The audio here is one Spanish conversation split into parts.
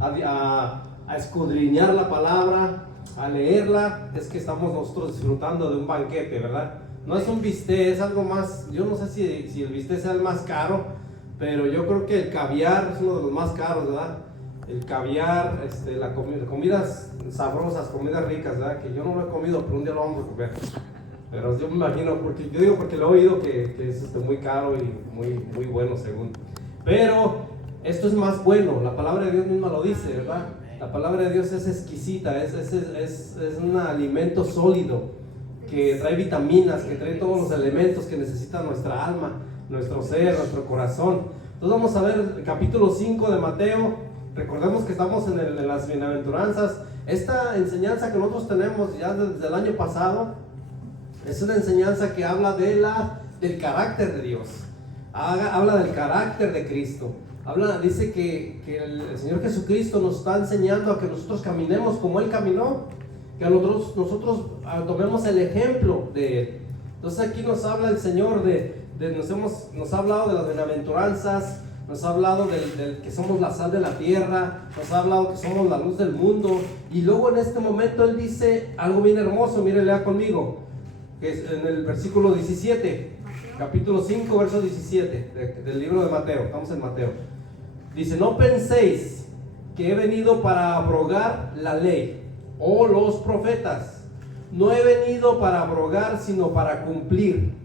a escudriñar la palabra, a leerla, es que estamos nosotros disfrutando de un banquete, ¿verdad? No es un bistec, es algo más. Yo no sé si el bistec sea el más caro, pero yo creo que el caviar es uno de los más caros, ¿verdad? El caviar, comidas sabrosas, comidas ricas, ¿verdad? Que yo no lo he comido, pero un día lo vamos a comer. Pero yo me imagino, porque lo he oído que es muy caro y muy bueno según. Pero esto es más bueno, la palabra de Dios misma lo dice, ¿verdad? La palabra de Dios es exquisita, es un alimento sólido que trae vitaminas, que trae todos los elementos que necesita nuestra alma, nuestro ser, nuestro corazón. Entonces vamos a ver el capítulo 5 de Mateo. Recordemos que estamos en las bienaventuranzas. Esta enseñanza que nosotros tenemos ya desde el año pasado es una enseñanza que habla del carácter de Dios, habla del carácter de Cristo. Dice que el Señor Jesucristo nos está enseñando a que nosotros caminemos como Él caminó, que nosotros tomemos el ejemplo de Él. Entonces aquí nos habla el Señor nos ha hablado de las bienaventuranzas, nos ha hablado del que somos la sal de la tierra, nos ha hablado que somos la luz del mundo, y luego en este momento Él dice algo bien hermoso. Mire, lea conmigo, que es en el versículo 17, capítulo 5, verso 17 del libro de Mateo. Estamos en Mateo. Dice: no penséis que he venido para abrogar la ley o los profetas. No he venido para abrogar, sino para cumplir.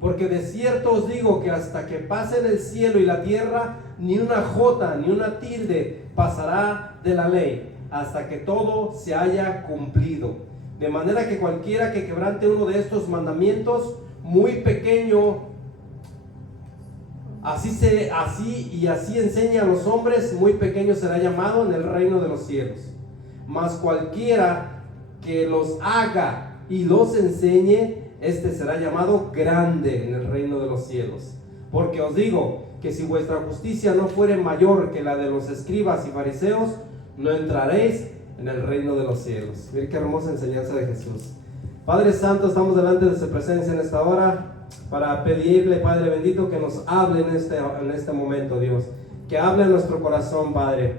Porque de cierto os digo que hasta que pasen el cielo y la tierra, ni una jota ni una tilde pasará de la ley, hasta que todo se haya cumplido. De manera que cualquiera que quebrante uno de estos mandamientos, muy pequeño, así enseña a los hombres, muy pequeño será llamado en el reino de los cielos. Mas cualquiera que los haga y los enseñe, este será llamado grande en el reino de los cielos. Porque os digo que si vuestra justicia no fuere mayor que la de los escribas y fariseos, no entraréis en el reino de los cielos. Miren qué hermosa enseñanza de Jesús. Padre Santo, estamos delante de su presencia en esta hora para pedirle, Padre bendito, que nos hable en este momento, Dios. Que hable en nuestro corazón, Padre.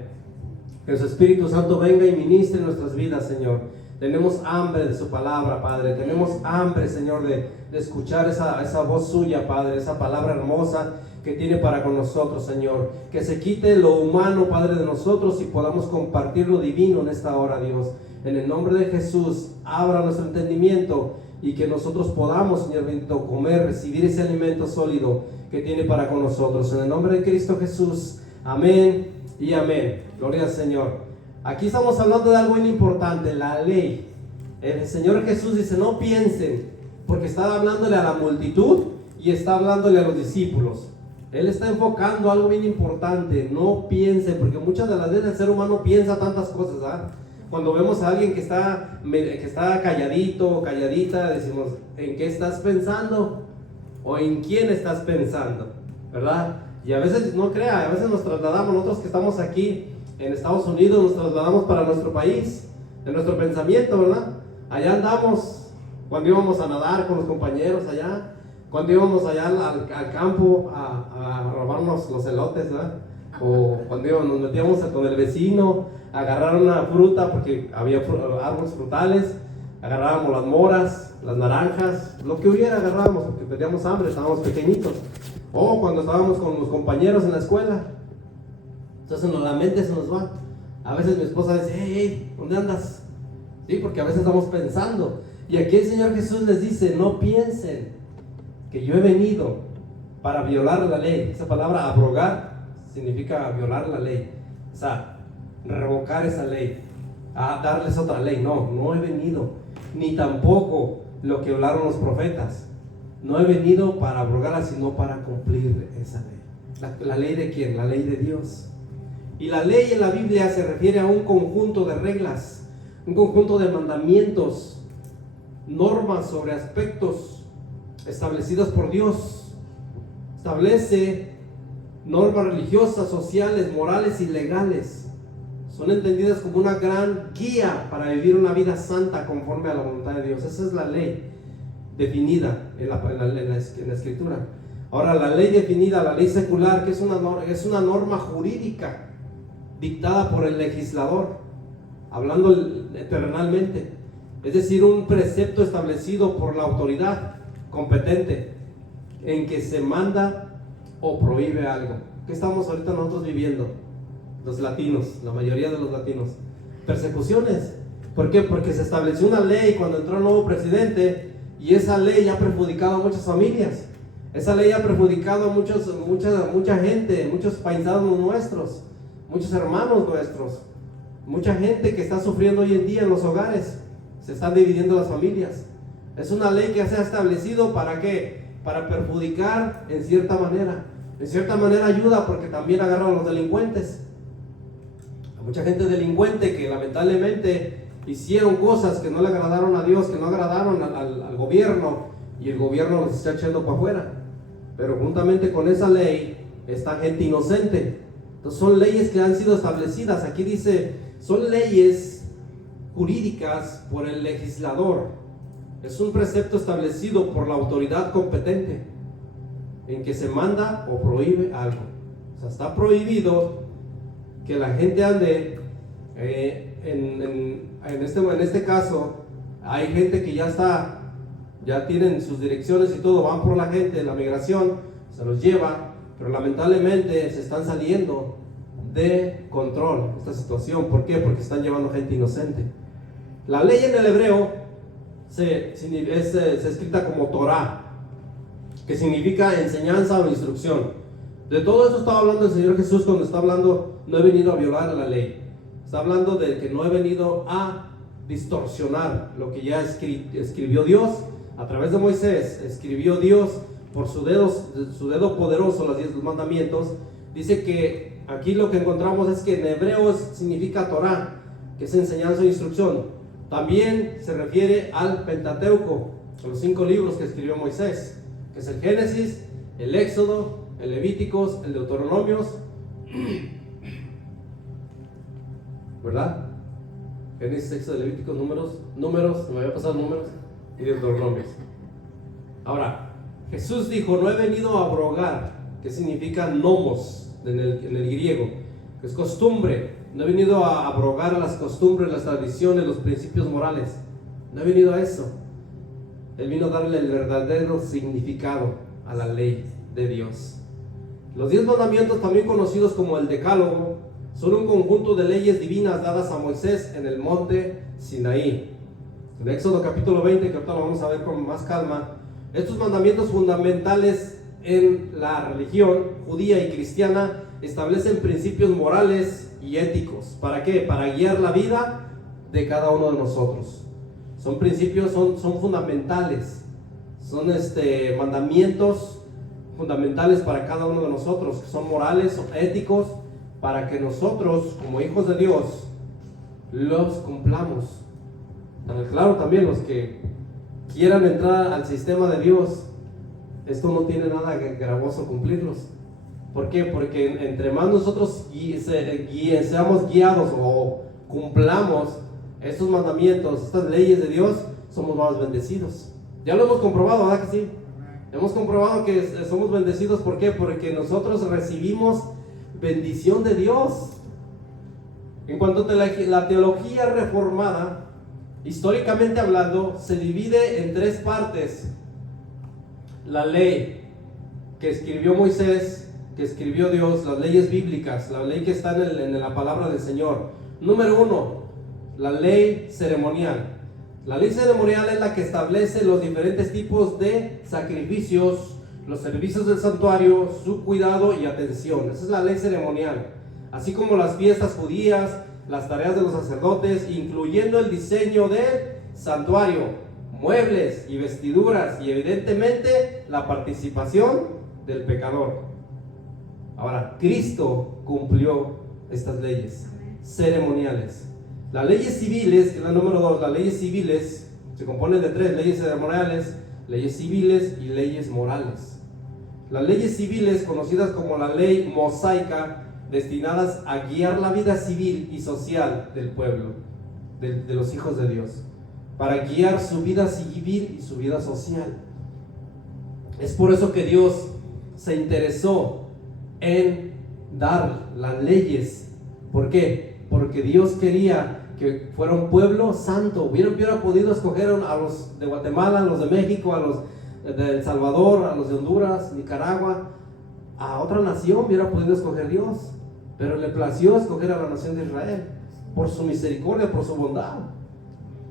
Que su Espíritu Santo venga y ministre en nuestras vidas, Señor. Tenemos hambre de su palabra, Padre. Tenemos hambre, Señor, de escuchar esa voz suya, Padre. Esa palabra hermosa que tiene para con nosotros, Señor. Que se quite lo humano, Padre, de nosotros y podamos compartir lo divino en esta hora, Dios. En el nombre de Jesús, abra nuestro entendimiento y que nosotros podamos, Señor bendito, comer, recibir ese alimento sólido que tiene para con nosotros. En el nombre de Cristo Jesús, amén y amén. Gloria al Señor. Aquí estamos hablando de algo muy importante, la ley. El Señor Jesús dice: no piensen, porque está hablándole a la multitud y está hablándole a los discípulos. Él está enfocando algo bien importante. No piensen, porque muchas de las veces el ser humano piensa tantas cosas, ¿verdad? Cuando vemos a alguien que está calladito o calladita, decimos: ¿en qué estás pensando? ¿O en quién estás pensando? ¿Verdad? Y a veces, no crea, a veces nos trasladamos, nosotros que estamos aquí en Estados Unidos, nos trasladamos para nuestro país, de nuestro pensamiento, ¿verdad? Allá andamos, cuando íbamos a nadar con los compañeros allá, cuando íbamos allá al campo a robarnos los elotes, ¿verdad? O cuando nos metíamos con el vecino a agarrar una fruta, porque había árboles frutales, agarrábamos las moras, las naranjas, lo que hubiera agarrábamos, porque teníamos hambre, estábamos pequeñitos. O cuando estábamos con los compañeros en la escuela. Entonces la mente se nos va. A veces mi esposa dice: hey, ¿dónde andas? Sí, porque a veces estamos pensando. Y aquí el Señor Jesús les dice: no piensen que yo he venido para violar la ley. Esa palabra abrogar significa violar la ley. O sea, revocar esa ley, a darles otra ley. No he venido, ni tampoco lo que hablaron los profetas. No he venido para abrogarla, sino para cumplir esa ley. ¿La ley de quién? La ley de Dios. Y la ley en la Biblia se refiere a un conjunto de reglas, un conjunto de mandamientos, normas sobre aspectos establecidos por Dios. Establece normas religiosas, sociales, morales y legales. Son entendidas como una gran guía para vivir una vida santa conforme a la voluntad de Dios. Esa es la ley definida en la Escritura. Ahora, la ley definida, la ley secular, que es una norma jurídica dictada por el legislador, hablando terrenalmente. Es decir, un precepto establecido por la autoridad competente en que se manda o prohíbe algo. ¿Qué estamos ahorita nosotros viviendo? Los latinos, la mayoría de los latinos. Persecuciones. ¿Por qué? Porque se estableció una ley cuando entró el nuevo presidente y esa ley ha perjudicado a muchas familias. Esa ley ha perjudicado a mucha gente, muchos paisanos nuestros, muchos hermanos nuestros, mucha gente que está sufriendo hoy en día en los hogares. Se están dividiendo las familias. Es una ley que se ha establecido ¿para qué? Para perjudicar en cierta manera. En cierta manera ayuda porque también agarra a los delincuentes. Hay mucha gente delincuente que lamentablemente hicieron cosas que no le agradaron a Dios, que no agradaron al gobierno, y el gobierno los está echando para afuera. Pero juntamente con esa ley está gente inocente. Entonces son leyes que han sido establecidas. Aquí dice, son leyes jurídicas por el legislador. Es un precepto establecido por la autoridad competente en que se manda o prohíbe algo. O sea, está prohibido que la gente ande en este caso hay gente que ya tienen sus direcciones y todo, van por la gente, la migración se los lleva, pero lamentablemente se están saliendo de control esta situación. ¿Por qué? Porque están llevando gente inocente. La ley en el hebreo es escrita como Torah, que significa enseñanza o instrucción. De todo eso estaba hablando el Señor Jesús cuando está hablando, no he venido a violar la ley. Está hablando de que no he venido a distorsionar lo que ya escribió Dios a través de Moisés. Escribió Dios por su dedo poderoso los 10 mandamientos. Dice que aquí lo que encontramos es que en hebreo significa Torah, que es enseñanza o instrucción. También se refiere al Pentateuco, a los 5 libros que escribió Moisés, que es el Génesis, el Éxodo, el Levíticos, el Deuteronomios, ¿verdad? Génesis, Éxodo, Levíticos, números, se me había pasado números, y Deuteronomios. Ahora, Jesús dijo, no he venido a abrogar, que significa nomos en el griego, que es costumbre. No he venido a abrogar las costumbres, las tradiciones, los principios morales. No he venido a eso. Él vino a darle el verdadero significado a la ley de Dios. Los 10 mandamientos, también conocidos como el Decálogo, son un conjunto de leyes divinas dadas a Moisés en el monte Sinaí. En Éxodo capítulo 20, que ahorita lo vamos a ver con más calma, estos mandamientos fundamentales en la religión judía y cristiana establecen principios morales y éticos. ¿Para qué? Para guiar la vida de cada uno de nosotros. Son principios, son fundamentales. Son mandamientos fundamentales para cada uno de nosotros, que son morales o éticos, para que nosotros, como hijos de Dios, los cumplamos. Claro, también los que quieran entrar al sistema de Dios, esto no tiene nada gravoso cumplirlos. ¿Por qué? Porque entre más nosotros seamos guiados o cumplamos estos mandamientos, estas leyes de Dios, somos más bendecidos. Ya lo hemos comprobado, ¿verdad que sí? Hemos comprobado que somos bendecidos. ¿Por qué? Porque nosotros recibimos bendición de Dios. En cuanto a la teología reformada, históricamente hablando, se divide en 3 partes. La ley que escribió Moisés, que escribió Dios, las leyes bíblicas, la ley que está en la palabra del Señor. Número 1, la ley ceremonial. La ley ceremonial es la que establece los diferentes tipos de sacrificios, los servicios del santuario, su cuidado y atención. Esa es la ley ceremonial. Así como las fiestas judías, las tareas de los sacerdotes, incluyendo el diseño del santuario, muebles y vestiduras, y evidentemente la participación del pecador. Ahora, Cristo cumplió estas leyes ceremoniales. Las leyes civiles, que es la número 2, las leyes civiles se componen de 3: leyes ceremoniales, leyes civiles y leyes morales. Las leyes civiles, conocidas como la ley mosaica, destinadas a guiar la vida civil y social del pueblo, de los hijos de Dios, para guiar su vida civil y su vida social. Es por eso que Dios se interesó en dar las leyes ¿Por qué? Porque Dios quería que fuera un pueblo santo. Hubiera podido escoger a los de Guatemala, a los de México, a los de El Salvador, a los de Honduras, Nicaragua, a otra nación hubiera podido escoger Dios, pero le plació escoger a la nación de Israel por su misericordia, por su bondad.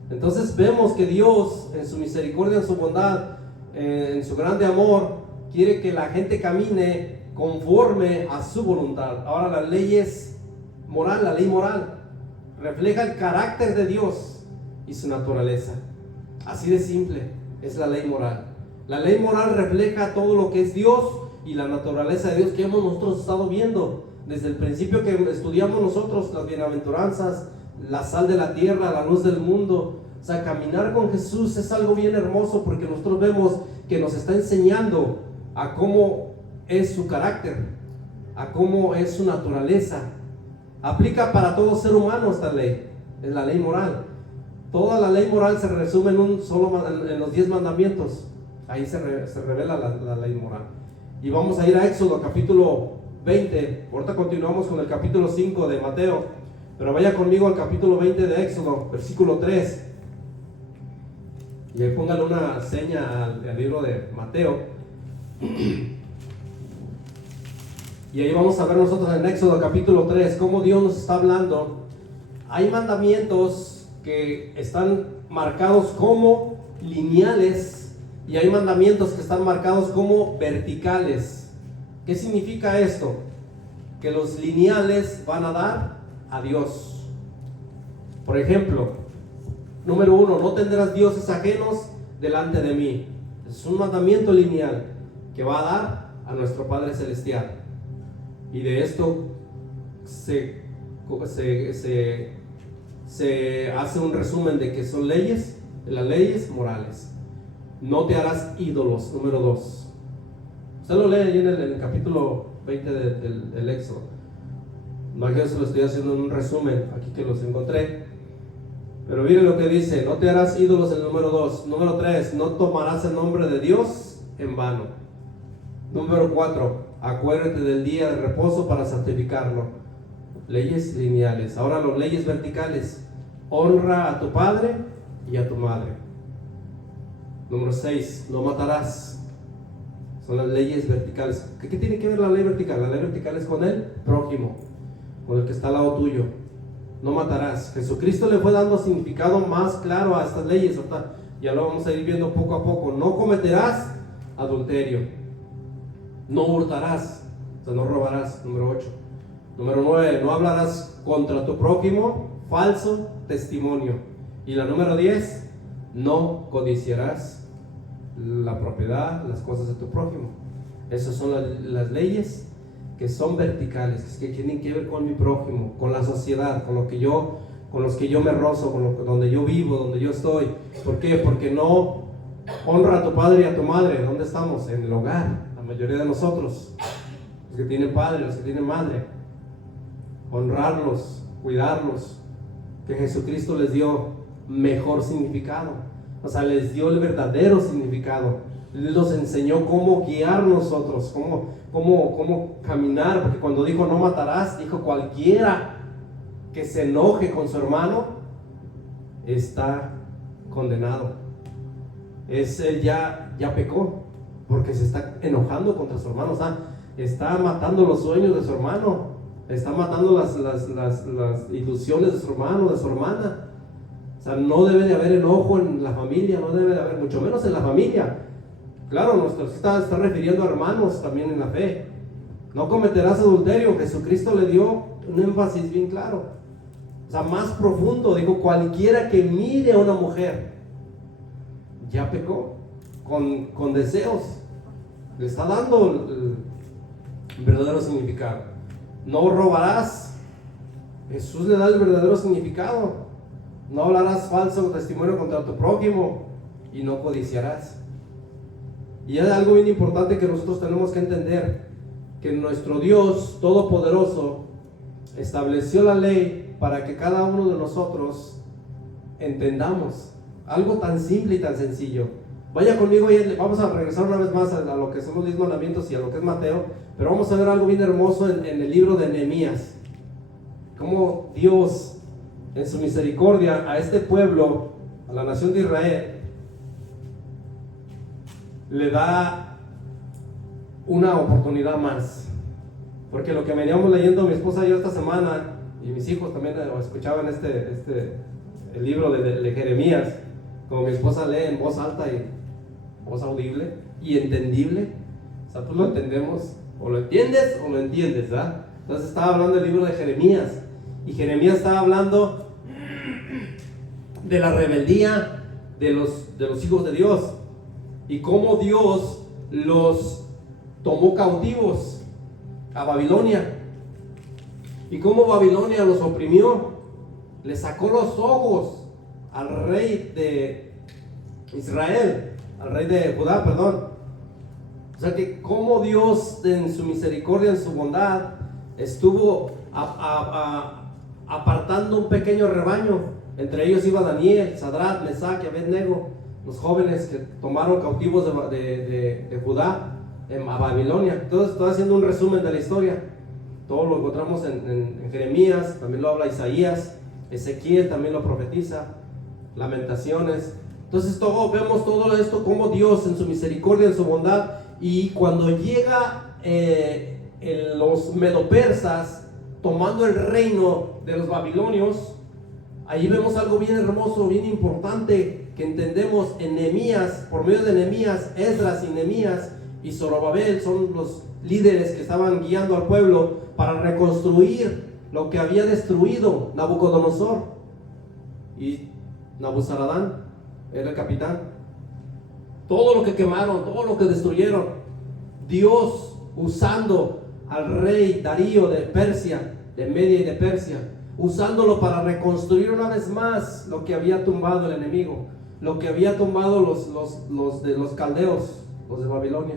Entonces vemos que Dios en su misericordia, en su bondad, en su grande amor, quiere que la gente camine conforme a su voluntad. Ahora la ley es moral, la ley moral refleja el carácter de Dios y su naturaleza. Así de simple es la ley moral. La ley moral refleja todo lo que es Dios y la naturaleza de Dios que hemos nosotros estado viendo desde el principio que estudiamos nosotros las bienaventuranzas, la sal de la tierra, la luz del mundo. O sea, caminar con Jesús es algo bien hermoso porque nosotros vemos que nos está enseñando a cómo es su carácter, a cómo es su naturaleza. Aplica para todo ser humano esta ley, es la ley moral. Toda la ley moral se resume en los 10 mandamientos. Ahí se revela la ley moral. Y vamos a ir a Éxodo capítulo 20. Ahorita continuamos con el capítulo 5 de Mateo, pero vaya conmigo al capítulo 20 de Éxodo, versículo 3. Y ahí póngale una seña al libro de Mateo. Y ahí vamos a ver nosotros en Éxodo capítulo 3 cómo Dios nos está hablando. Hay mandamientos que están marcados como lineales y hay mandamientos que están marcados como verticales. ¿Qué significa esto? Que los lineales van a dar a Dios. Por ejemplo, número 1, no tendrás dioses ajenos delante de mí. Es un mandamiento lineal que va a dar a nuestro Padre Celestial. Y de esto se hace un resumen de que son leyes, las leyes morales. No te harás ídolos, número 2. Usted lo lee ahí en el capítulo 20 del Éxodo. No, yo se lo estoy haciendo en un resumen, aquí que los encontré. Pero miren lo que dice: no te harás ídolos, el número 2. Número 3, no tomarás el nombre de Dios en vano. Número 4, acuérdate del día de reposo para santificarlo. Leyes lineales. Ahora las leyes verticales: honra a tu padre y a tu madre. Número 6, no matarás. Son las leyes verticales. ¿Qué tiene que ver la ley vertical? La ley vertical es con el prójimo, con el que está al lado tuyo. No matarás. Jesucristo le fue dando significado más claro a estas leyes. Ya lo vamos a ir viendo poco a poco. No cometerás adulterio. No hurtarás. O sea, no robarás. Número 8. Número 9. No hablarás contra tu prójimo falso testimonio. Y la número 10. No codiciarás la propiedad, las cosas de tu prójimo. Esas son las leyes que son verticales, que tienen que ver con mi prójimo, con la sociedad, con los que yo me rozo, donde yo vivo, donde yo estoy. ¿Por qué? Porque no honra a tu padre y a tu madre. ¿Dónde estamos? En el hogar, la mayoría de nosotros, los que tienen padre, los que tienen madre. Honrarlos, cuidarlos, que Jesucristo les dio mejor significado. O sea, les dio el verdadero significado. Los enseñó cómo guiar nosotros, cómo caminar. Porque cuando dijo no matarás, dijo cualquiera que se enoje con su hermano está condenado. Él ya pecó, porque se está enojando contra su hermano. O sea, está matando los sueños de su hermano, está matando las ilusiones de su hermano, de su hermana. O sea, no debe de haber enojo en la familia, no debe de haber, mucho menos en la familia. Claro, nuestro está refiriendo a hermanos también en la fe. No cometerás adulterio. Jesucristo le dio un énfasis bien claro. O sea, más profundo. Dijo, cualquiera que mire a una mujer ya pecó con deseos. Le está dando el verdadero significado. No robarás. Jesús le da el verdadero significado. No hablarás falso testimonio contra tu prójimo y no codiciarás. Y es algo bien importante que nosotros tenemos que entender, que nuestro Dios Todopoderoso estableció la ley para que cada uno de nosotros entendamos algo tan simple y tan sencillo. Vaya conmigo y vamos a regresar una vez más a lo que son los 10 mandamientos y a lo que es Mateo, pero vamos a ver algo bien hermoso en el libro de Nehemías. cómo Dios en su misericordia a este pueblo, a la nación de Israel, le da una oportunidad más. Porque lo que veníamos leyendo mi esposa y yo esta semana, y mis hijos también escuchaban el libro de Jeremías, como mi esposa lee en voz alta y voz audible y entendible, o sea, pues lo entendemos, o lo entiendes o lo entiendes, ¿verdad? Entonces estaba hablando del libro de Jeremías, y Jeremías estaba hablando de la rebeldía de los hijos de Dios, y cómo Dios los tomó cautivos a Babilonia, y cómo Babilonia los oprimió, le sacó los ojos al rey de Israel, al rey de Judá, perdón. O sea que cómo Dios en su misericordia, en su bondad, estuvo apartando un pequeño rebaño. Entre ellos iba Daniel, Sadrach, Mesach y Abednego, los jóvenes que tomaron cautivos de Judá a Babilonia. Entonces estoy haciendo un resumen de la historia. Todo lo encontramos en Jeremías, también lo habla Isaías, Ezequiel también lo profetiza, Lamentaciones. Entonces vemos todo esto, como Dios en su misericordia, en su bondad, y cuando llega los medopersas tomando el reino de los babilonios, ahí vemos algo bien hermoso, bien importante, que entendemos en Nehemías, por medio de Nehemías, Esdras y Nehemías y Zorobabel son los líderes que estaban guiando al pueblo para reconstruir lo que había destruido Nabucodonosor, y Nabuzaradán era el capitán. Todo lo que quemaron, todo lo que destruyeron, Dios usando al rey Darío de Persia, de Media y de Persia, usándolo para reconstruir una vez más lo que había tumbado el enemigo, lo que había tumbado los caldeos, los de Babilonia.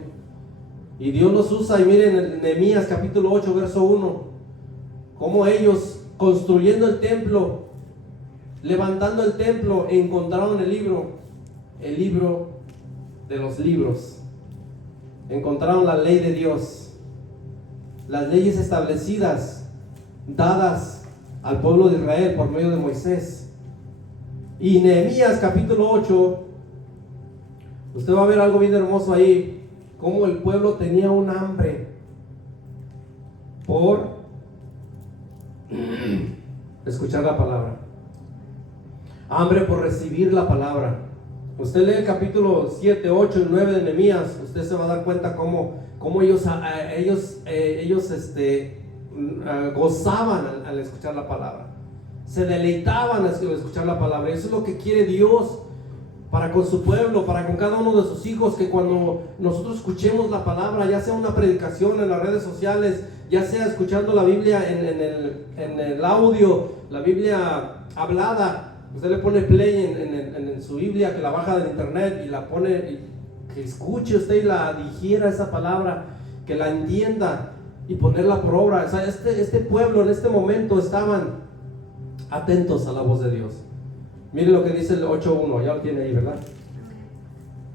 Y Dios los usa, y miren en Nehemías capítulo 8 verso 1, como ellos construyendo el templo, levantando el templo, encontraron el libro de los libros. Encontraron la ley de Dios, las leyes establecidas, dadas al pueblo de Israel por medio de Moisés. Y Nehemías capítulo 8, usted va a ver algo bien hermoso ahí, cómo el pueblo tenía un hambre por escuchar la palabra, hambre por recibir la palabra. Usted lee el capítulo 7, 8 y 9 de Nehemías, usted se va a dar cuenta cómo ellos gozaban al escuchar la palabra, se deleitaban al escuchar la palabra. Eso es lo que quiere Dios para con su pueblo, para con cada uno de sus hijos, que cuando nosotros escuchemos la palabra, ya sea una predicación en las redes sociales, ya sea escuchando la Biblia en el audio, la Biblia hablada, usted le pone play en su Biblia, que la baja del internet y la pone, y que escuche usted y la digiera esa palabra, que la entienda y ponerla por obra. O sea, este pueblo en este momento estaban atentos a la voz de Dios. Mire lo que dice el 8.1, ya lo tiene ahí, ¿verdad?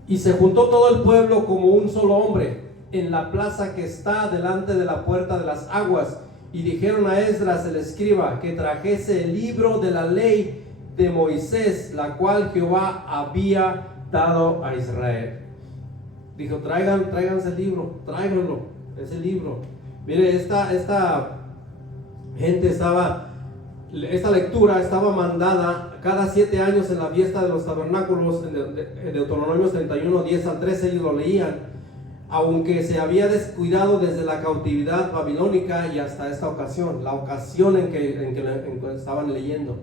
Y se juntó todo el pueblo como un solo hombre en la plaza que está delante de la puerta de las aguas, y dijeron a Esdras el escriba que trajese el libro de la ley de Moisés, la cual Jehová había dado a Israel. Dijo, tráiganse el libro, tráiganlo, ese libro. Mire, esta lectura estaba mandada cada 7 años en la fiesta de los tabernáculos, en Deuteronomio 31, 10 al 13, ellos lo leían, aunque se había descuidado desde la cautividad babilónica y hasta esta ocasión, la ocasión en que estaban leyendo.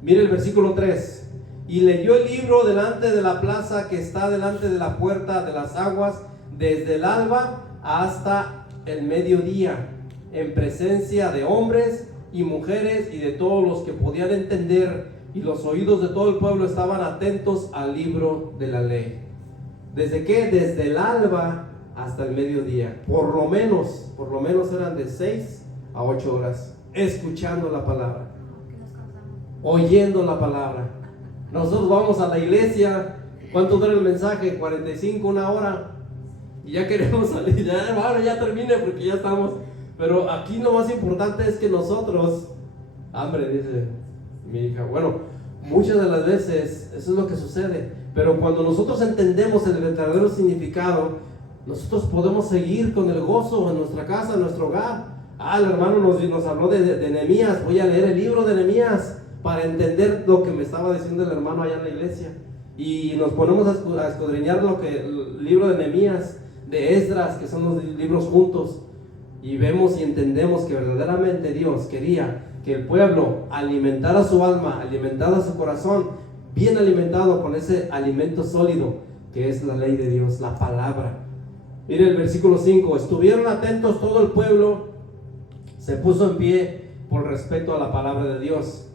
Mire el versículo 3. Y leyó el libro delante de la plaza que está delante de la puerta de las aguas, desde el alba hasta el mediodía, en presencia de hombres y mujeres y de todos los que podían entender, y los oídos de todo el pueblo estaban atentos al libro de la ley. ¿Desde qué? Desde el alba hasta el mediodía. Por lo menos eran de 6 a 8 horas, escuchando la palabra, oyendo la palabra. Nosotros vamos a la iglesia, ¿cuánto dura el mensaje? 45, una hora, y ya queremos salir, ya termine porque ya estamos. Pero aquí lo más importante es que nosotros hambre, dice mi hija. Bueno, muchas de las veces eso es lo que sucede, pero cuando nosotros entendemos el verdadero significado, nosotros podemos seguir con el gozo en nuestra casa, en nuestro hogar. El hermano nos habló de Nehemías. Voy a leer el libro de Nehemías para entender lo que me estaba diciendo el hermano allá en la iglesia. Y nos ponemos a escudriñar el libro de Nehemías, de Esdras, que son los libros juntos. Y vemos y entendemos que verdaderamente Dios quería que el pueblo alimentara su alma, alimentara su corazón, bien alimentado con ese alimento sólido que es la ley de Dios, la palabra. Mire el versículo 5, estuvieron atentos todo el pueblo, se puso en pie por respeto a la palabra de Dios.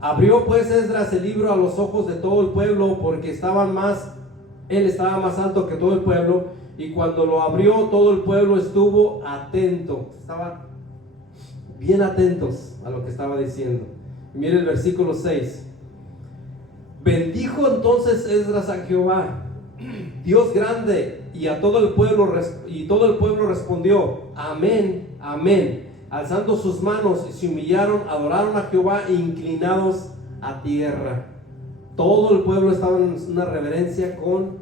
Abrió pues Esdras el libro a los ojos de todo el pueblo, porque él estaba más alto que todo el pueblo, y cuando lo abrió todo el pueblo estuvo atento, estaban bien atentos a lo que estaba diciendo. Y mire el versículo 6, bendijo entonces Esdras a Jehová, Dios grande, y todo el pueblo respondió, amén, amén, alzando sus manos, y se humillaron, adoraron a Jehová, inclinados a tierra. Todo el pueblo estaba en una reverencia con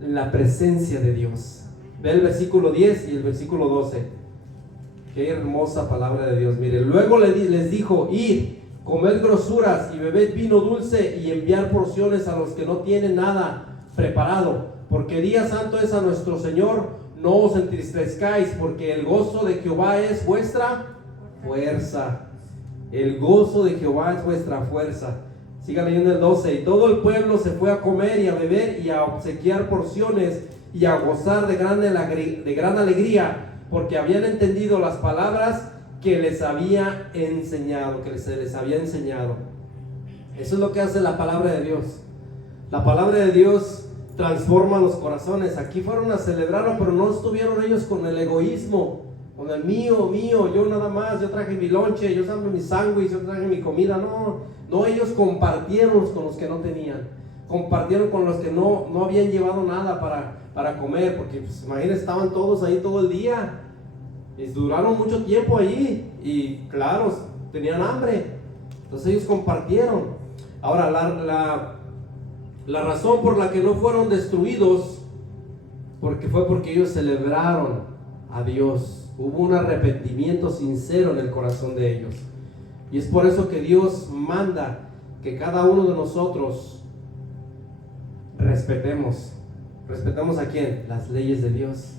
la presencia de Dios. Ve el versículo 10 y el versículo 12. Qué hermosa palabra de Dios. Mire, luego les dijo, id, comed grosuras y bebed vino dulce, y enviar porciones a los que no tienen nada preparado, porque día santo es a nuestro Señor. No os entristezcáis, porque el gozo de Jehová es vuestra fuerza. El gozo de Jehová es vuestra fuerza. Siga leyendo el 12. Y todo el pueblo se fue a comer y a beber y a obsequiar porciones y a gozar de gran alegría, porque habían entendido las palabras que les había enseñado, se les había enseñado. Eso es lo que hace la palabra de Dios. La palabra de Dios transforma los corazones. Aquí fueron a celebrarlo, pero no estuvieron ellos con el egoísmo, con el mío, yo nada más, yo traje mi lonche, yo traje mi sándwich, yo traje mi comida. No, ellos compartieron con los que no tenían, compartieron con los que no habían llevado nada para comer, porque pues, imagínense, estaban todos ahí todo el día, y duraron mucho tiempo allí, y claro, tenían hambre, entonces ellos compartieron. Ahora, la razón por la que no fueron destruidos fue porque ellos celebraron a Dios. Hubo un arrepentimiento sincero en el corazón de ellos. Y es por eso que Dios manda que cada uno de nosotros respetemos. ¿Respetemos a quién? Las leyes de Dios.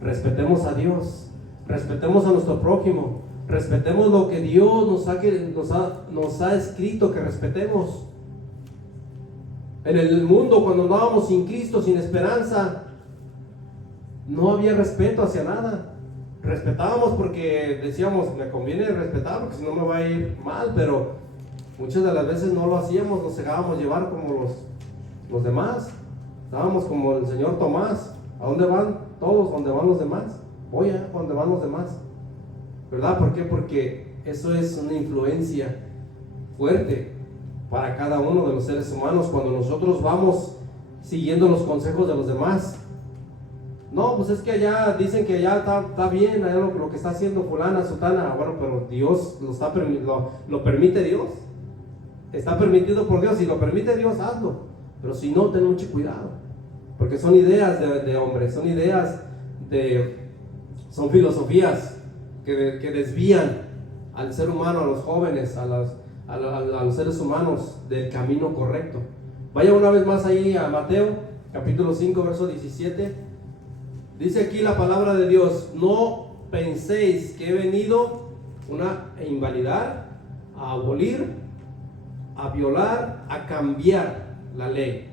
Respetemos a Dios. Respetemos a nuestro prójimo. Respetemos lo que Dios nos ha escrito que respetemos. En el mundo, cuando andábamos sin Cristo, sin esperanza, no había respeto hacia nada. Respetábamos porque decíamos, me conviene respetar porque si no me va a ir mal, pero muchas de las veces no lo hacíamos, nos dejábamos llevar como los demás. Estábamos como el señor Tomás. ¿A dónde van todos? ¿Dónde van los demás? Voy a donde van los demás, ¿verdad? ¿Por qué? Porque eso es una influencia fuerte para cada uno de los seres humanos cuando nosotros vamos siguiendo los consejos de los demás. No, pues es que allá dicen que ya está bien, allá lo que está haciendo fulana, sutana. Bueno, pero Dios lo permite Dios. Está permitido por Dios. Si lo permite Dios, hazlo. Pero si no, ten mucho cuidado. Porque son ideas de hombres, son filosofías que desvían al ser humano, a los jóvenes, a los seres humanos del camino correcto. Vaya una vez más ahí a Mateo, capítulo 5, verso 17. Dice aquí la palabra de Dios: no penséis que he venido a invalidar, a abolir, a violar, a cambiar la ley.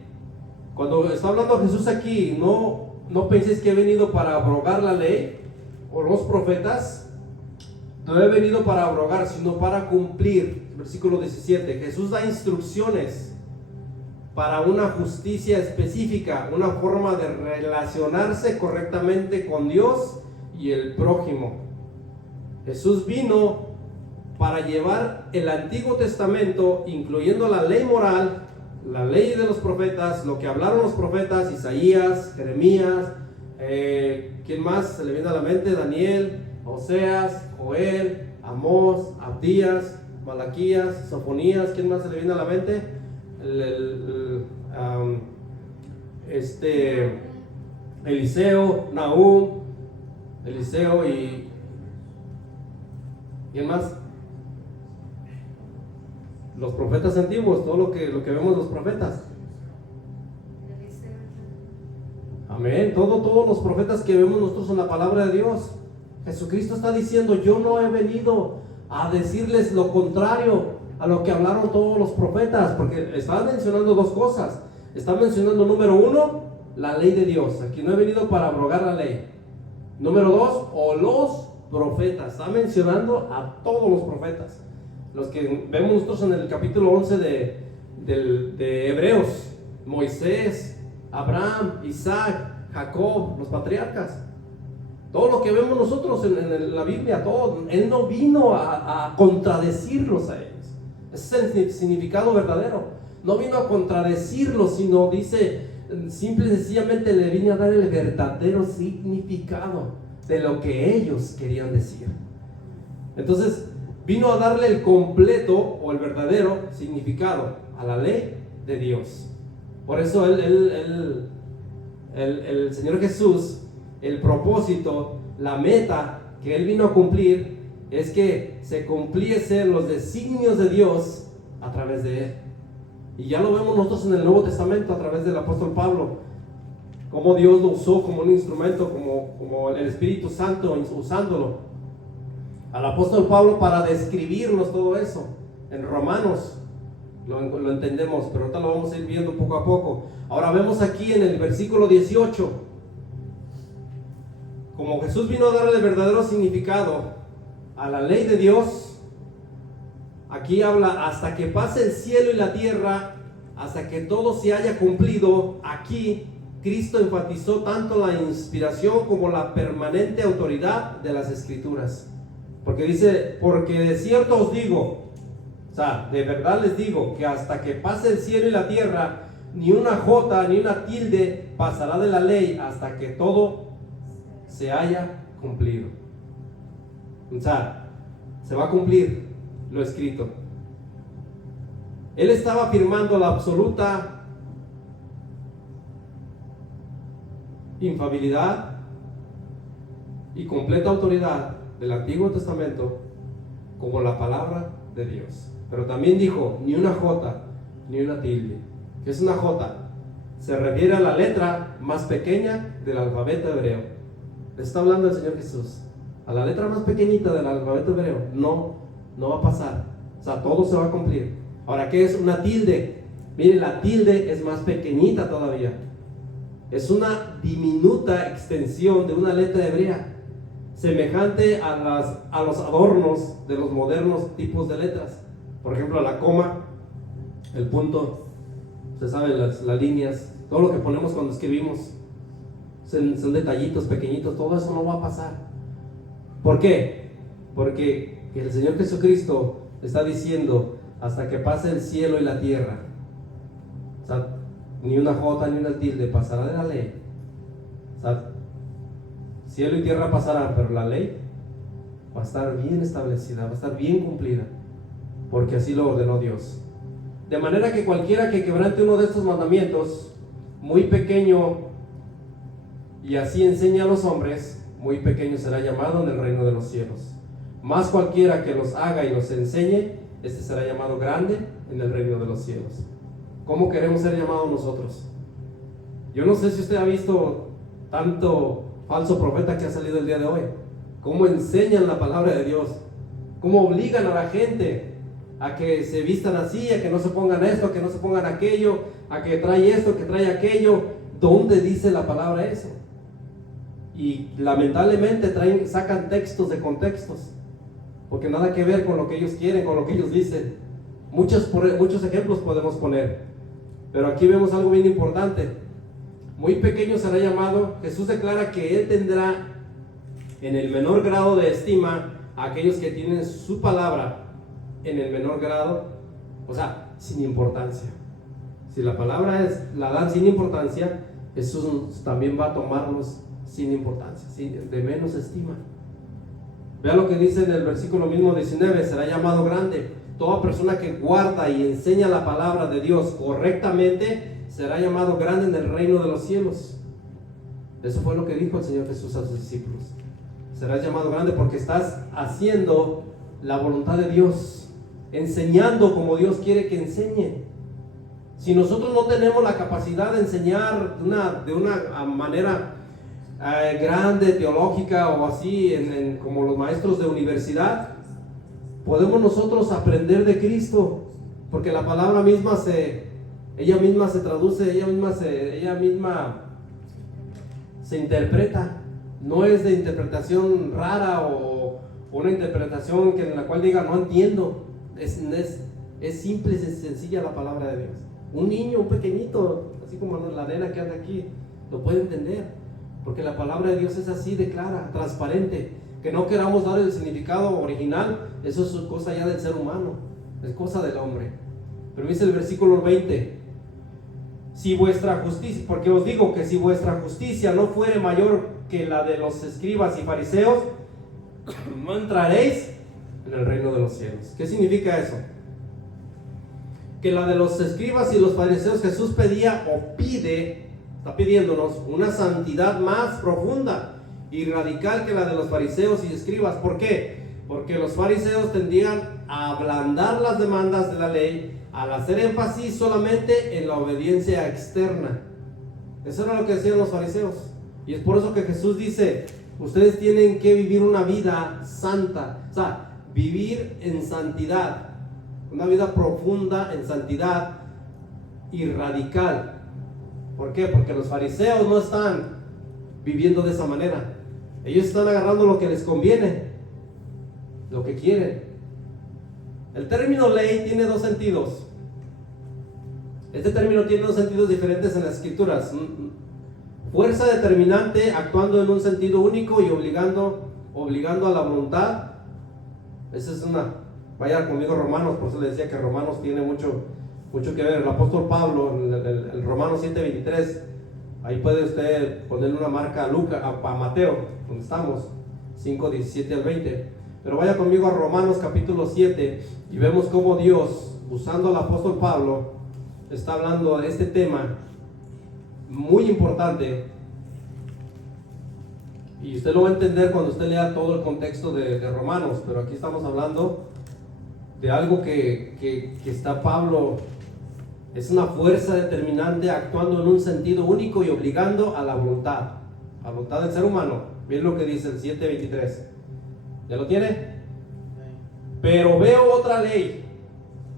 Cuando está hablando Jesús aquí, no penséis que he venido para abrogar la ley o los profetas. No he venido para abrogar, sino para cumplir. Versículo 17. Jesús da instrucciones para una justicia específica, una forma de relacionarse correctamente con Dios y el prójimo. Jesús vino para llevar el Antiguo Testamento, incluyendo la ley moral, la ley de los profetas, lo que hablaron los profetas, Isaías, Jeremías, ¿quién más se le viene a la mente? Daniel, Oseas, Joel, Amós, Abdías, Malaquías, Sofonías, ¿quién más se le viene a la mente? Eliseo, Nahum, Eliseo y ¿quién más? Los profetas antiguos, todo lo que vemos los profetas. Amén. Todos los profetas que vemos nosotros en la palabra de Dios. Jesucristo está diciendo: yo no he venido a decirles lo contrario a lo que hablaron todos los profetas, porque están mencionando dos cosas. Están mencionando, número uno, la ley de Dios. Aquí no he venido para abrogar la ley. Número dos, o los profetas. Está mencionando a todos los profetas, los que vemos nosotros en el capítulo 11 de Hebreos: Moisés, Abraham, Isaac, Jacob, los patriarcas. Todo lo que vemos nosotros en la Biblia, todo. Él no vino a contradecirlos a ellos. Ese es el significado verdadero. No vino a contradecirlos, sino dice, simple y sencillamente le vine a dar el verdadero significado de lo que ellos querían decir. Entonces vino a darle el completo o el verdadero significado a la ley de Dios. Por eso el Señor Jesús, el propósito, la meta que Él vino a cumplir es que se cumpliesen los designios de Dios a través de Él. Y ya lo vemos nosotros en el Nuevo Testamento a través del apóstol Pablo, cómo Dios lo usó como un instrumento, como el Espíritu Santo usándolo al apóstol Pablo para describirnos todo eso. En Romanos lo entendemos, pero ahorita lo vamos a ir viendo poco a poco. Ahora vemos aquí en el versículo 18, como Jesús vino a darle el verdadero significado a la ley de Dios. Aquí habla: hasta que pase el cielo y la tierra, hasta que todo se haya cumplido. Aquí Cristo enfatizó tanto la inspiración como la permanente autoridad de las Escrituras, porque dice: porque de cierto os digo, o sea, de verdad les digo, que hasta que pase el cielo y la tierra, ni una jota ni una tilde pasará de la ley hasta que todo se haya cumplido. O sea, se va a cumplir lo escrito. Él estaba afirmando la absoluta infalibilidad y completa autoridad del Antiguo Testamento como la palabra de Dios. Pero también dijo: ni una jota ni una tilde. ¿Qué es una jota? Se refiere a la letra más pequeña del alfabeto hebreo. Está hablando el Señor Jesús. A la letra más pequeñita del alfabeto hebreo no va a pasar. O sea, todo se va a cumplir. Ahora, ¿qué es una tilde? Mire, la tilde es más pequeñita todavía. Es una diminuta extensión de una letra hebrea, semejante a los adornos de los modernos tipos de letras. Por ejemplo, la coma, el punto, se saben las líneas, todo lo que ponemos cuando escribimos son detallitos pequeñitos. Todo eso no va a pasar. ¿Por qué? Porque el Señor Jesucristo está diciendo: hasta que pase el cielo y la tierra, o sea, ni una jota ni una tilde pasará de la ley. O sea, cielo y tierra pasarán, pero la ley va a estar bien establecida, va a estar bien cumplida, porque así lo ordenó Dios. De manera que cualquiera que quebrante uno de estos mandamientos, muy pequeño, y así enseña a los hombres, muy pequeño será llamado en el reino de los cielos. Más cualquiera que los haga y los enseñe, este será llamado grande en el reino de los cielos. ¿Cómo queremos ser llamados nosotros? Yo no sé si usted ha visto tanto falso profeta que ha salido el día de hoy. Cómo enseñan la palabra de Dios, cómo obligan a la gente a que se vistan así, a que no se pongan esto, a que no se pongan aquello, a que trae esto, que trae aquello. ¿Dónde dice la palabra eso? Y lamentablemente sacan textos de contextos, porque nada que ver con lo que ellos quieren, con lo que ellos dicen. Muchos ejemplos podemos poner, pero aquí vemos algo bien importante. Muy pequeño será llamado. Jesús declara que Él tendrá en el menor grado de estima a aquellos que tienen su palabra en el menor grado, o sea, sin importancia. Si la palabra la dan sin importancia, Jesús también va a tomarlos sin importancia, de menos estima. Vea lo que dice en el versículo mismo 19: será llamado grande. toda persona que guarda y enseña la palabra de Dios correctamente será llamado grande en el reino de los cielos. Eso fue lo que dijo el Señor Jesús a sus discípulos. Serás llamado grande porque estás haciendo la voluntad de Dios, enseñando como Dios quiere que enseñe. Si nosotros no tenemos la capacidad de enseñar de una manera grande, teológica o así, como los maestros de universidad, podemos nosotros aprender de Cristo, porque la palabra misma ella misma se traduce, ella misma se interpreta. No es de interpretación rara o una interpretación en la cual diga no entiendo. Es simple y sencilla la palabra de Dios. Un niño, un pequeñito, así como la nena que anda aquí, lo puede entender, porque la palabra de Dios es así de clara, transparente. Que no queramos dar el significado original, eso es cosa ya del ser humano, es cosa del hombre. Pero dice el versículo 20: si vuestra justicia, porque os digo que si vuestra justicia no fuere mayor que la de los escribas y fariseos, no entraréis en el reino de los cielos. ¿Qué significa eso? Que la de los escribas y los fariseos, Jesús pedía o está pidiéndonos una santidad más profunda y radical que la de los fariseos y escribas. ¿Por qué? Porque los fariseos tendían a ablandar las demandas de la ley al hacer énfasis solamente en la obediencia externa. Eso era lo que decían los fariseos, y es por eso que Jesús dice: ustedes tienen que vivir una vida santa, o sea, vivir en santidad, una vida profunda en santidad y radical. ¿Por qué? Porque los fariseos no están viviendo de esa manera. Ellos están agarrando lo que les conviene, lo que quieren. El término ley tiene dos sentidos. Este término tiene dos sentidos diferentes en las escrituras. Fuerza determinante, actuando en un sentido único y obligando a la voluntad. Esa es una. Vaya conmigo Romanos, por eso le decía que Romanos tiene mucho que ver. El apóstol Pablo, el Romanos 7:23, ahí puede usted ponerle una marca a Mateo, donde estamos, 5:17 al 20. Pero vaya conmigo a Romanos capítulo 7 y vemos cómo Dios, usando al apóstol Pablo, está hablando de este tema muy importante. Y usted lo va a entender cuando usted lea todo el contexto de Romanos, pero aquí estamos hablando de algo que está Pablo, es una fuerza determinante actuando en un sentido único y obligando a la voluntad del ser humano. Miren lo que dice el 7:23. ¿Ya lo tiene? Pero veo otra ley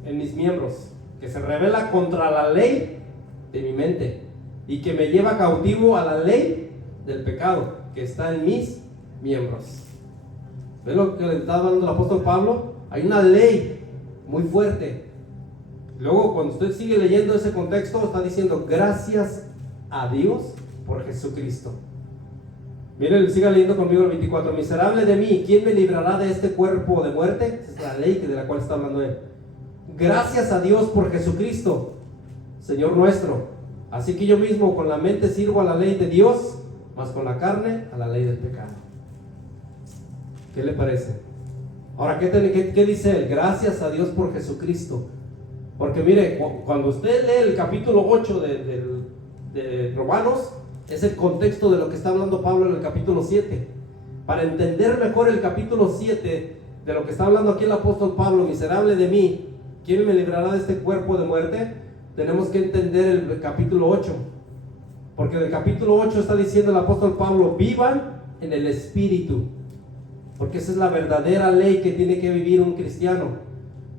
en mis miembros, que se revela contra la ley de mi mente y que me lleva cautivo a la ley del pecado que está en mis miembros. ¿Ven lo que le está hablando el apóstol Pablo? Hay una ley muy fuerte. Luego, cuando usted sigue leyendo ese contexto, está diciendo: gracias a Dios por Jesucristo. Miren, siga leyendo conmigo el 24. Miserable de mí, ¿quién me librará de este cuerpo de muerte? Esa es la ley de la cual está hablando él. Gracias a Dios por Jesucristo, Señor nuestro. Así que yo mismo con la mente sirvo a la ley de Dios, mas con la carne a la ley del pecado. ¿Qué le parece? Ahora, ¿qué dice él? Gracias a Dios por Jesucristo. Porque mire, cuando usted lee el capítulo 8 de Romanos, es el contexto de lo que está hablando Pablo en el capítulo 7. Para entender mejor el capítulo 7 de lo que está hablando aquí el apóstol Pablo: miserable de mí, ¿quién me librará de este cuerpo de muerte? Tenemos que entender el capítulo 8. Porque en el capítulo 8 está diciendo el apóstol Pablo: vivan en el Espíritu. Porque esa es la verdadera ley que tiene que vivir un cristiano.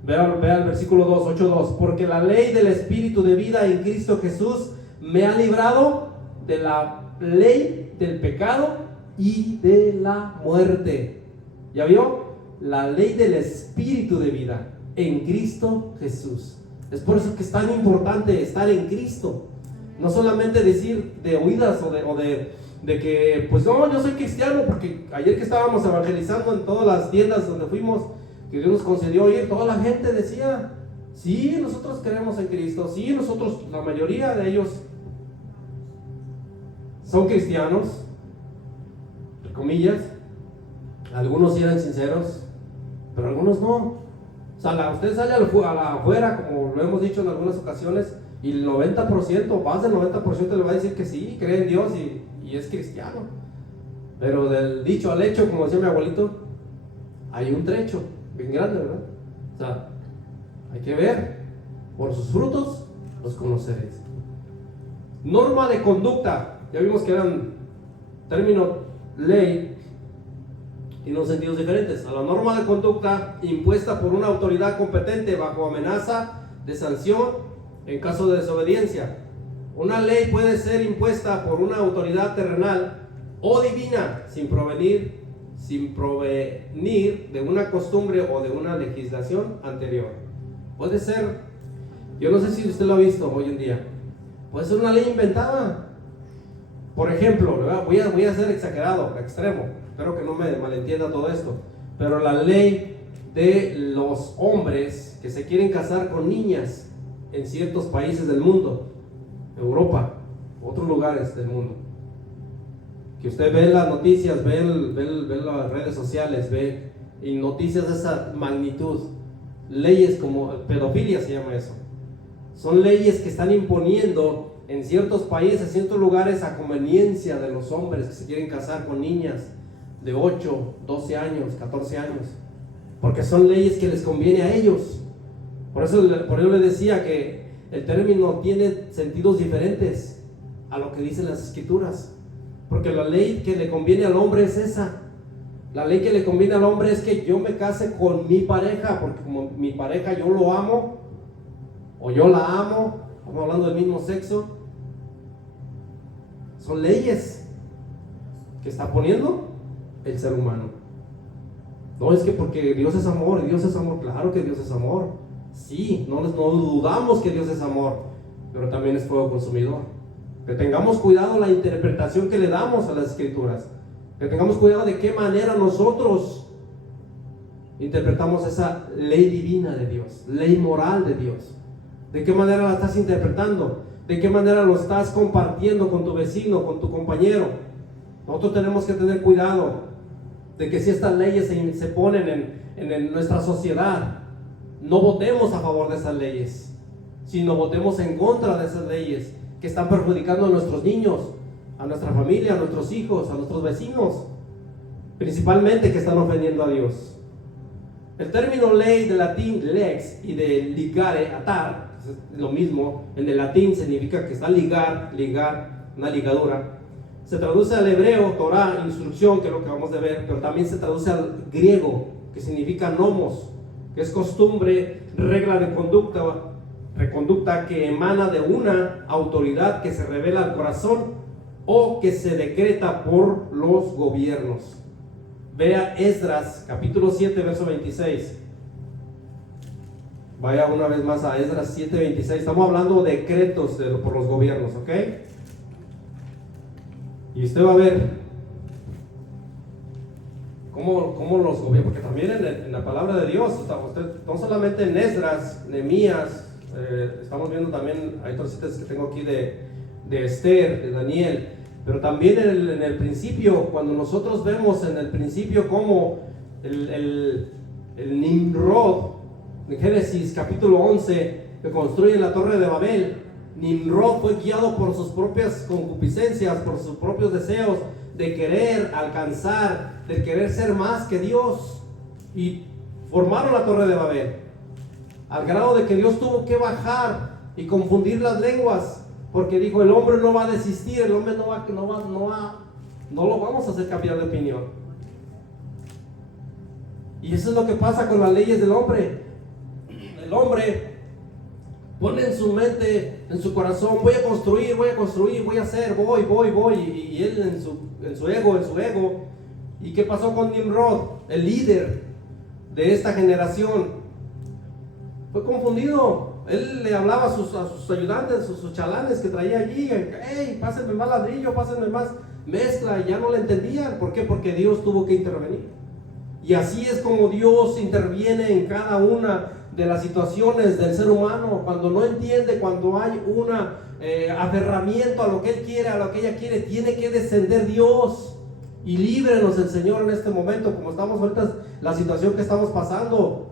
Vea el versículo 2, 8:2. Porque la ley del Espíritu de vida en Cristo Jesús me ha librado de la ley del pecado y de la muerte. ¿Ya vio? La ley del Espíritu de vida en Cristo Jesús. Es por eso que es tan importante estar en Cristo. No solamente decir de oídas o de que, pues no, yo soy cristiano, porque ayer que estábamos evangelizando en todas las tiendas donde fuimos, que Dios nos concedió ir, toda la gente decía: sí, nosotros creemos en Cristo, sí, nosotros, la mayoría de ellos son cristianos, entre comillas. Algunos sí eran sinceros, pero algunos no. sea, usted sale afuera, como lo hemos dicho en algunas ocasiones, y el 90%, más del 90% le va a decir que sí, cree en Dios y es cristiano. Pero del dicho al hecho, como decía mi abuelito, hay un trecho bien grande, ¿verdad? O sea, hay que ver, por sus frutos los conoceréis. Norma de conducta, ya vimos que eran término ley, tiene unos sentidos diferentes. A la norma de conducta impuesta por una autoridad competente bajo amenaza de sanción en caso de desobediencia. Una ley puede ser impuesta por una autoridad terrenal o divina sin provenir de una costumbre o de una legislación anterior. Puede ser, yo no sé si usted lo ha visto hoy en día, puede ser una ley inventada. Por ejemplo, voy a ser exagerado, extremo, espero que no me malentienda todo esto, pero la ley de los hombres que se quieren casar con niñas en ciertos países del mundo, Europa, otros lugares del mundo, que usted ve las noticias, ve las redes sociales, ve y noticias de esa magnitud, leyes como pedofilia se llama eso, son leyes que están imponiendo en ciertos países, en ciertos lugares, a conveniencia de los hombres que se quieren casar con niñas de 8, 12 años, 14 años, porque son leyes que les conviene a ellos. Por eso le decía que el término tiene sentidos diferentes a lo que dicen las escrituras, porque la ley que le conviene al hombre es esa. La ley que le conviene al hombre es que yo me case con mi pareja, porque como mi pareja yo lo amo, o yo la amo, estamos hablando del mismo sexo. Son leyes que está poniendo el ser humano. No es que porque Dios es amor, claro que Dios es amor. Sí, no dudamos que Dios es amor, pero también es fuego consumidor. Que tengamos cuidado la interpretación que le damos a las escrituras. Que tengamos cuidado de qué manera nosotros interpretamos esa ley divina de Dios, ley moral de Dios. ¿De qué manera la estás interpretando? ¿De qué manera lo estás compartiendo con tu vecino, con tu compañero? Nosotros tenemos que tener cuidado de que si estas leyes se ponen en nuestra sociedad, no votemos a favor de esas leyes, sino votemos en contra de esas leyes que están perjudicando a nuestros niños, a nuestra familia, a nuestros hijos, a nuestros vecinos, principalmente que están ofendiendo a Dios. El término ley de latín lex y de ligare, atar, es lo mismo. En el latín significa que está ligar, una ligadura. Se traduce al hebreo, Torah, instrucción, que es lo que vamos a ver, pero también se traduce al griego, que significa nomos, que es costumbre, regla de conducta que emana de una autoridad que se revela al corazón o que se decreta por los gobiernos. Vea Esdras, capítulo 7, verso 26. Vaya una vez más a Esdras 7:26. Estamos hablando de decretos por los gobiernos, ¿ok? Y usted va a ver cómo los gobiernos, porque también en la palabra de Dios, no solamente en Esdras, Nehemías, estamos viendo también, hay otras citas que tengo aquí de Esther, de Daniel, pero también en el principio, cuando nosotros vemos en el principio cómo el Nimrod, en Génesis capítulo 11, que construye la torre de Babel, Nimrod fue guiado por sus propias concupiscencias, por sus propios deseos de querer alcanzar, de querer ser más que Dios, y formaron la torre de Babel, al grado de que Dios tuvo que bajar y confundir las lenguas, porque dijo: el hombre no va a desistir, el hombre no lo vamos a hacer cambiar de opinión. Y eso es lo que pasa con las leyes del hombre. El hombre pone en su mente, en su corazón: voy a construir, voy a hacer, voy, y él en su ego. ¿Y qué pasó con Nimrod, el líder de esta generación? Fue confundido. Él le hablaba a sus ayudantes, sus chalanes que traía allí: hey, pásenme más ladrillo, pásenme más mezcla, y ya no le entendían. ¿Por qué? Porque Dios tuvo que intervenir. Y así es como Dios interviene en cada una de las situaciones del ser humano. Cuando no entiende, cuando hay un aferramiento a lo que él quiere, a lo que ella quiere, tiene que descender Dios. Y líbrenos el Señor en este momento, como estamos ahorita, la situación que estamos pasando.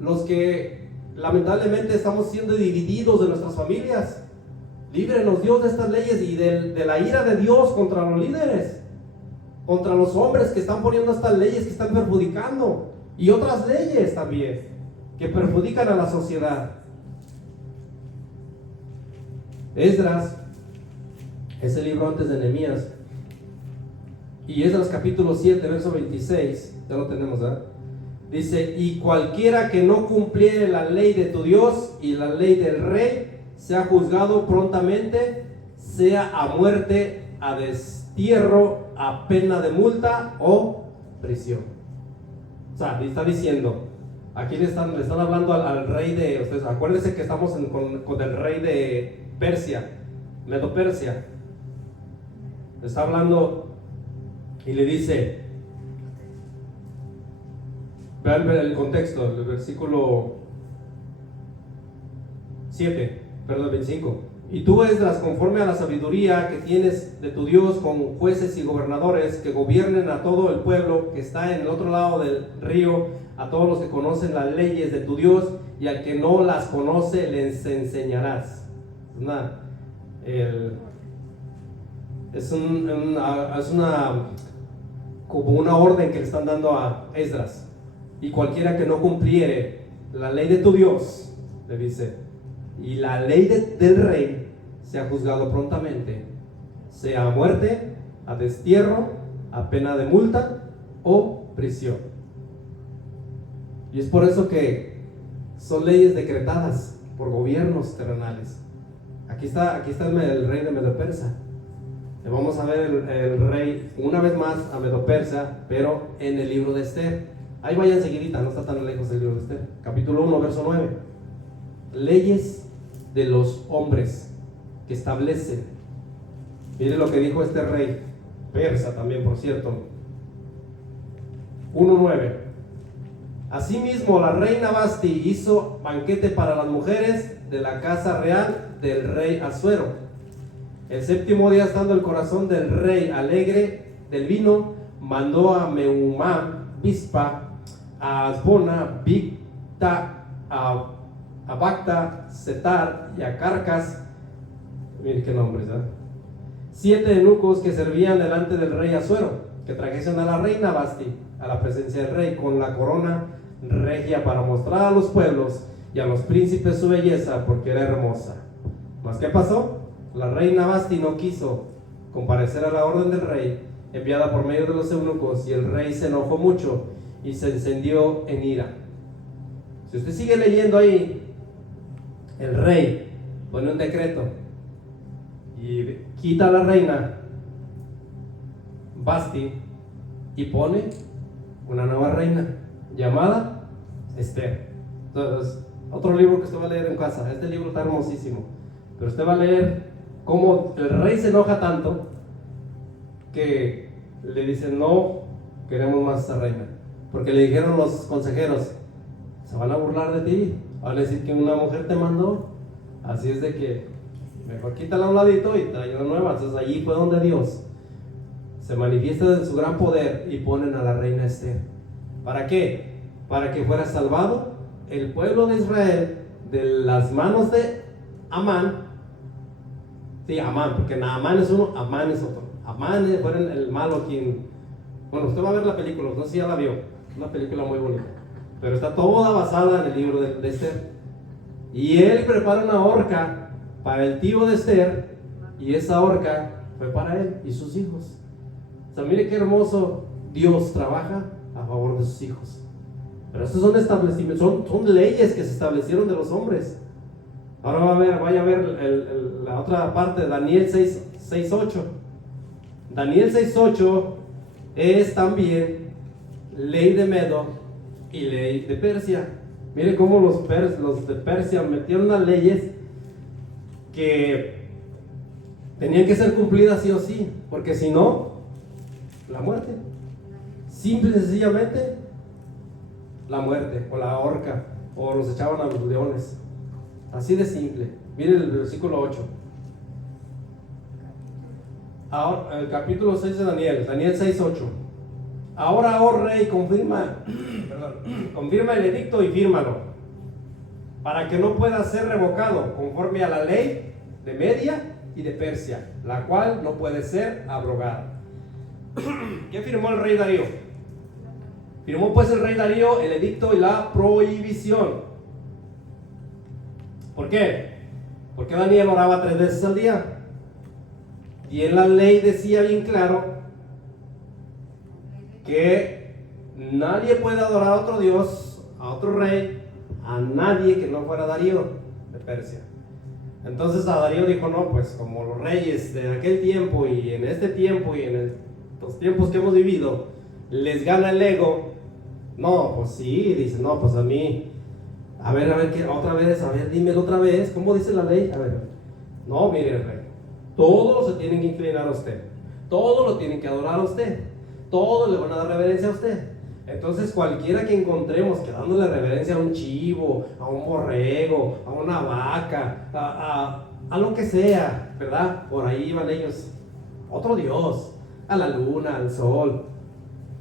los que lamentablemente estamos siendo divididos de nuestras familias. Líbrenos Dios de estas leyes y de la ira de Dios contra los líderes, contra los hombres que están poniendo estas leyes que están perjudicando, y otras leyes también que perjudican a la sociedad. Esdras es el libro antes de Nehemías, y Esdras capítulo 7 verso 26, ya lo tenemos, ¿verdad? Dice: y cualquiera que no cumpliere la ley de tu Dios y la ley del rey sea juzgado prontamente, sea a muerte, a destierro, a pena de multa o prisión. O sea, está diciendo, aquí le están hablando al rey de, ustedes acuérdense que estamos con el rey de Persia, Medo Persia. Le está hablando y le dice, vean el contexto, el versículo 25. Y tú, Esdras, conforme a la sabiduría que tienes de tu Dios, con jueces y gobernadores que gobiernen a todo el pueblo que está en el otro lado del río, a todos los que conocen las leyes de tu Dios, y al que no las conoce les enseñarás. Como una orden que le están dando a Esdras. Y cualquiera que no cumpliere la ley de tu Dios, le dice, y la ley del rey, sea juzgado prontamente, sea a muerte, a destierro, a pena de multa o prisión. Y es por eso que son leyes decretadas por gobiernos terrenales. Aquí está el rey de Medo-Persa. Vamos a ver el rey una vez más a Medo-Persa, pero en el libro de Esther. Ahí vayan seguidita, no está tan lejos del libro de Esther. Capítulo 1, verso 9. Leyes de los hombres que establecen. Mire lo que dijo este rey persa también, por cierto. 1:9. Asimismo, la reina Basti hizo banquete para las mujeres de la casa real del rey Asuero. El séptimo día, estando el corazón del rey alegre del vino, mandó a Meumá, Bispa, a Asbona, Bigta, a Bacta, Setar y a Carcas. Miren qué nombres, ¿eh? 7 eunucos que servían delante del rey Asuero, que trajesen a la reina Basti a la presencia del rey con la corona regia, para mostrar a los pueblos y a los príncipes su belleza, porque era hermosa. ¿Mas qué pasó? La reina Basti no quiso comparecer a la orden del rey enviada por medio de los eunucos, y el rey se enojó mucho y se encendió en ira. Si usted sigue leyendo ahí, el rey pone un decreto y quita a la reina Basti y pone una nueva reina llamada Esther. Entonces, otro libro que usted va a leer en casa. Este libro está hermosísimo, pero usted va a leer cómo el rey se enoja tanto que le dice: no queremos más esa reina, porque le dijeron los consejeros: se van a burlar de ti, van a decir que una mujer te mandó, así es de que mejor quítala a un ladito y trae una nueva. Entonces allí fue donde Dios se manifiesta de su gran poder y ponen a la reina Esther. ¿Para qué? Para que fuera salvado el pueblo de Israel de las manos de Amán. Sí, Amán, porque Naamán es uno, Amán es otro. Amán fue el malo quien... Bueno, usted va a ver la película, no sé si ya la vio, una película muy bonita, pero está toda basada en el libro de Esther. Y él prepara una horca para el tío de Esther, y esa horca fue para él y sus hijos. O sea, mire qué hermoso, Dios trabaja a favor de sus hijos. Pero estos son establecimientos, son leyes que se establecieron de los hombres. Ahora vaya a ver la otra parte, Daniel 6:8. Daniel 6:8 es también ley de Medo y ley de Persia. Mire cómo los de Persia metieron las leyes que tenían que ser cumplidas sí o sí, porque si no, la muerte. Simple y sencillamente, la muerte, o la horca, o los echaban a los leones. Así de simple. Miren el versículo 8. Ahora, el capítulo 6 de Daniel 6:8. Ahora, oh rey, confirma el edicto y fírmalo, para que no pueda ser revocado conforme a la ley de Media y de Persia, la cual no puede ser abrogada. ¿Qué firmó el rey Darío? Firmó pues el rey Darío el edicto y la prohibición. ¿Por qué? Porque Daniel oraba 3 veces al día. Y en la ley decía bien claro que nadie puede adorar a otro Dios, a otro rey, a nadie que no fuera Darío de Persia. Entonces a Darío dijo, no, pues como los reyes de aquel tiempo y en este tiempo y en los tiempos que hemos vivido les gana el ego, no, pues sí, dice, no, pues a mí, a ver, ¿qué? Otra vez, a ver, dímelo otra vez, ¿cómo dice la ley? A ver, no, mire rey, todos se tienen que inclinar a usted, todos lo tienen que adorar a usted, todos le van a dar reverencia a usted. Entonces cualquiera que encontremos que dándole reverencia a un chivo, a un borrego, a una vaca, a lo que sea, ¿verdad? Por ahí van ellos, otro Dios, a la luna, al sol,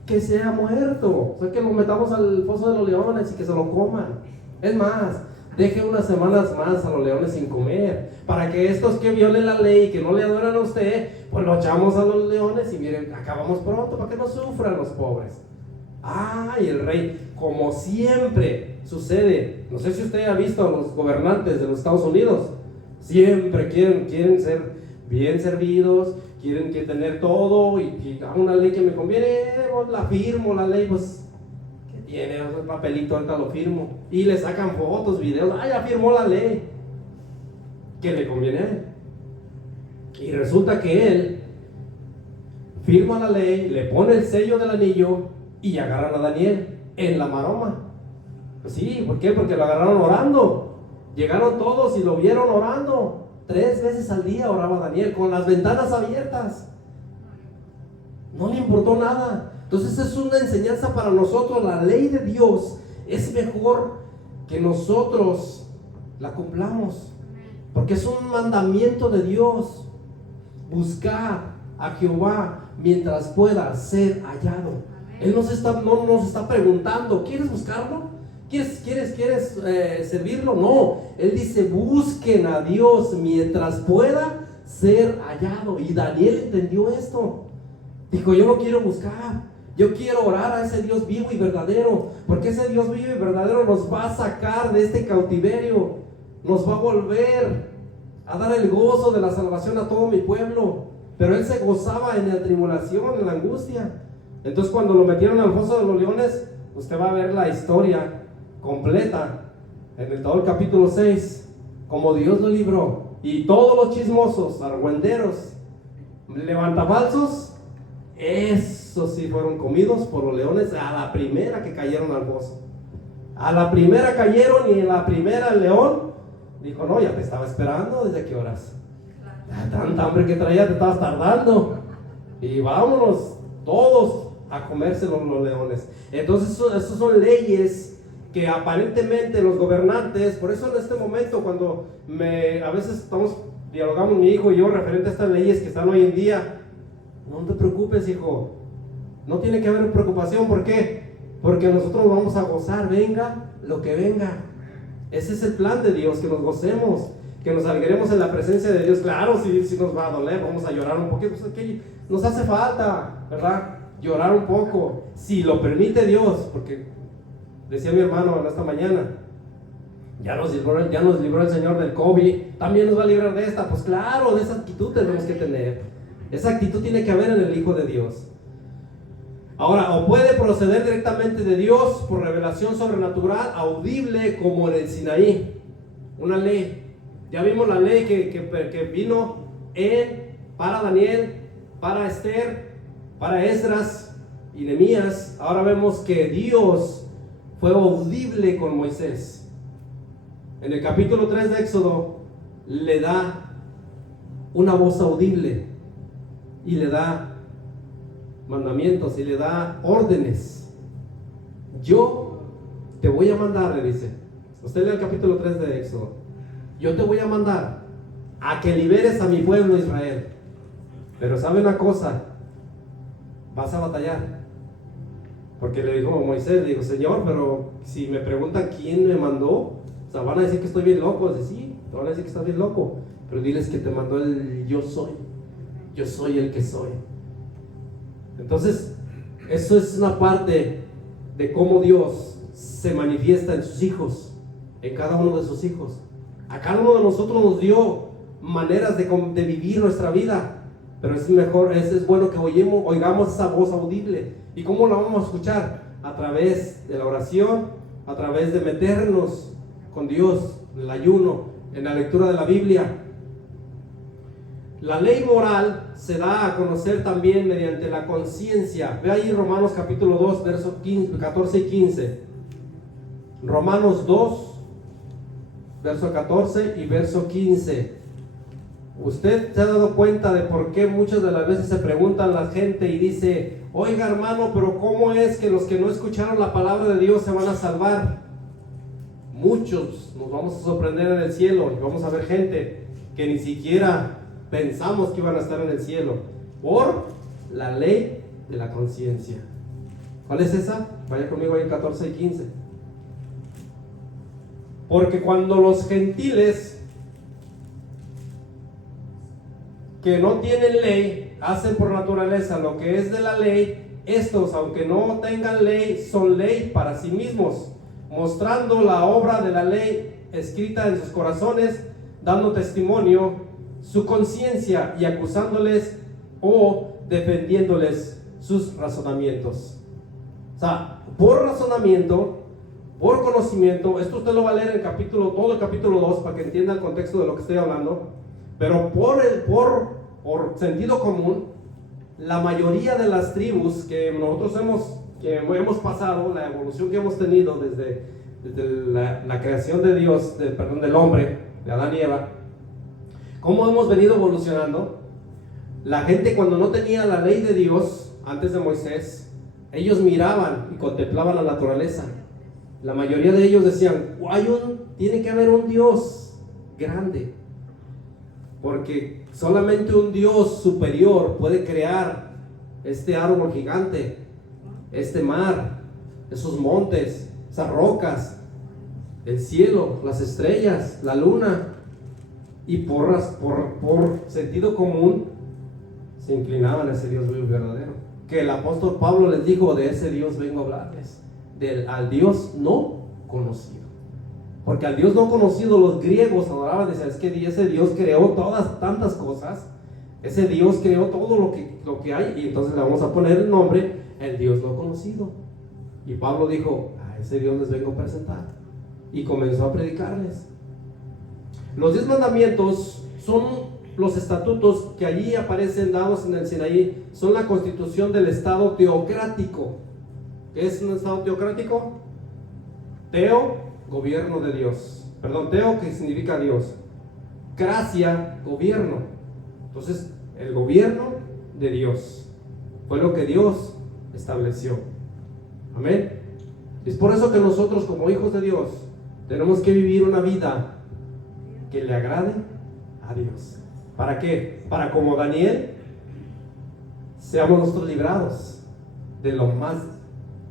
que sea muerto, o sea, que lo metamos al foso de los leones y que se lo coman. Es más, deje unas semanas más a los leones sin comer, para que estos que violen la ley y que no le adoran a usted, pues lo echamos a los leones y miren, acabamos pronto, para que no sufran los pobres. Y el rey, como siempre sucede, no sé si usted ha visto a los gobernantes de los Estados Unidos, siempre quieren ser bien servidos, quieren tener todo y una ley que me conviene, pues la firmo, la ley, pues, ¿qué tiene? El papelito, ahorita lo firmo. Y le sacan fotos, videos, ya firmó la ley, que le conviene a él. Y resulta que él firma la ley, le pone el sello del anillo y agarran a Daniel en la maroma. Pues sí, ¿por qué? Porque lo agarraron orando. Llegaron todos y lo vieron orando. 3 veces al día oraba Daniel con las ventanas abiertas. No le importó nada. Entonces es una enseñanza para nosotros. La ley de Dios es mejor que nosotros la cumplamos, porque es un mandamiento de Dios. Buscar a Jehová mientras pueda ser hallado. Él no nos está preguntando, ¿quieres buscarlo? ¿Quieres servirlo? No, Él dice, busquen a Dios mientras pueda ser hallado. Y Daniel entendió esto. Dijo, yo no quiero buscar, yo quiero orar a ese Dios vivo y verdadero, porque ese Dios vivo y verdadero nos va a sacar de este cautiverio, nos va a volver a dar el gozo de la salvación a todo mi pueblo. Pero él se gozaba en la tribulación, en la angustia. Entonces cuando lo metieron al foso de los leones, usted va a ver la historia completa en todo el capítulo 6, como Dios lo libró. Y todos los chismosos, argüenderos, levantafalsos, esos sí fueron comidos por los leones a la primera que cayeron al foso. A la primera cayeron, y en la primera el león dijo, no, ya te estaba esperando, ¿desde qué horas? Tanta hambre que traía, te estabas tardando. Y vámonos todos a comerse los leones. Entonces esas son leyes que aparentemente los gobernantes, por eso en este momento cuando a veces dialogamos mi hijo y yo referente a estas leyes que están hoy en día, no te preocupes, hijo, no tiene que haber preocupación. ¿Por qué? Porque nosotros vamos a gozar, venga lo que venga. Ese es el plan de Dios, que nos gocemos, que nos alegremos en la presencia de Dios. Claro, si nos va a doler, vamos a llorar un poquito, pues aquí nos hace falta, ¿verdad? Llorar un poco, si lo permite Dios, porque decía mi hermano en esta mañana, ya nos libró el Señor del COVID, también nos va a librar de esta. Pues claro, de esa actitud tenemos que tener. Esa actitud tiene que haber en el Hijo de Dios. Ahora, o puede proceder directamente de Dios por revelación sobrenatural, audible, como en el Sinaí, una ley. Ya vimos la ley que vino para Daniel, para Esther, para Esdras y Nehemías. Ahora vemos que Dios fue audible con Moisés. En el capítulo 3 de Éxodo le da una voz audible y le da mandamientos y le da órdenes. Yo te voy a mandar, le dice. Usted lee el capítulo 3 de Éxodo. Yo te voy a mandar a que liberes a mi pueblo Israel. Pero sabe una cosa, vas a batallar. Porque le dijo a Moisés, le dijo, Señor, pero si me preguntan quién me mandó, sea, van a decir que estoy bien loco. Dice, sí, te van a decir que estás bien loco, pero diles que te mandó el yo soy el que soy. Entonces, eso es una parte de cómo Dios se manifiesta en sus hijos, en cada uno de sus hijos. A cada uno de nosotros nos dio maneras de vivir nuestra vida, pero es bueno que oigamos esa voz audible. ¿Y cómo la vamos a escuchar? A través de la oración, a través de meternos con Dios, en el ayuno, en la lectura de la Biblia. La ley moral se da a conocer también mediante la conciencia. Ve ahí Romanos capítulo 2, versos 14 y 15. Romanos 2, verso 14 y verso 15. Usted se ha dado cuenta de por qué muchas de las veces se preguntan la gente y dice, oiga hermano, pero ¿cómo es que los que no escucharon la palabra de Dios se van a salvar? Muchos nos vamos a sorprender en el cielo y vamos a ver gente que ni siquiera pensamos que iban a estar en el cielo por la ley de la conciencia. ¿Cuál es esa? Vaya conmigo ahí en 14 y 15. Porque cuando los gentiles que no tienen ley hacen por naturaleza lo que es de la ley, estos, aunque no tengan ley, son ley para sí mismos, mostrando la obra de la ley escrita en sus corazones, dando testimonio su conciencia y acusándoles o defendiéndoles sus razonamientos. O sea, por razonamiento, por conocimiento, esto usted lo va a leer en todo el capítulo 2 para que entienda el contexto de lo que estoy hablando, pero por sentido común, la mayoría de las tribus que nosotros hemos pasado, la evolución que hemos tenido desde la creación de Dios, del hombre, de Adán y Eva, cómo hemos venido evolucionando. La gente, cuando no tenía la ley de Dios, antes de Moisés, ellos miraban y contemplaban la naturaleza. La mayoría de ellos decían, tiene que haber un Dios grande, porque solamente un Dios superior puede crear este árbol gigante, este mar, esos montes, esas rocas, el cielo, las estrellas, la luna. Y por sentido común se inclinaban a ese Dios vivo y verdadero, que el apóstol Pablo les dijo, de ese Dios vengo a hablarles, al Dios no conocido. Porque al Dios no conocido los griegos adoraban, decían, es que ese Dios creó tantas cosas, ese Dios creó todo lo que hay, y entonces le vamos a poner el nombre, el Dios no conocido. Y Pablo dijo, a ese Dios les vengo a presentar, y comenzó a predicarles. Los 10 mandamientos son los estatutos que allí aparecen dados en el Sinaí, son la constitución del estado teocrático. ¿Qué es un estado teocrático? Teo, gobierno de Dios. Teo, que significa Dios. Cracia, gobierno. Entonces, el gobierno de Dios fue lo que Dios estableció. Amén. Es por eso que nosotros, como hijos de Dios, tenemos que vivir una vida que le agrade a Dios. ¿Para qué? Para, como Daniel, seamos nosotros librados de lo más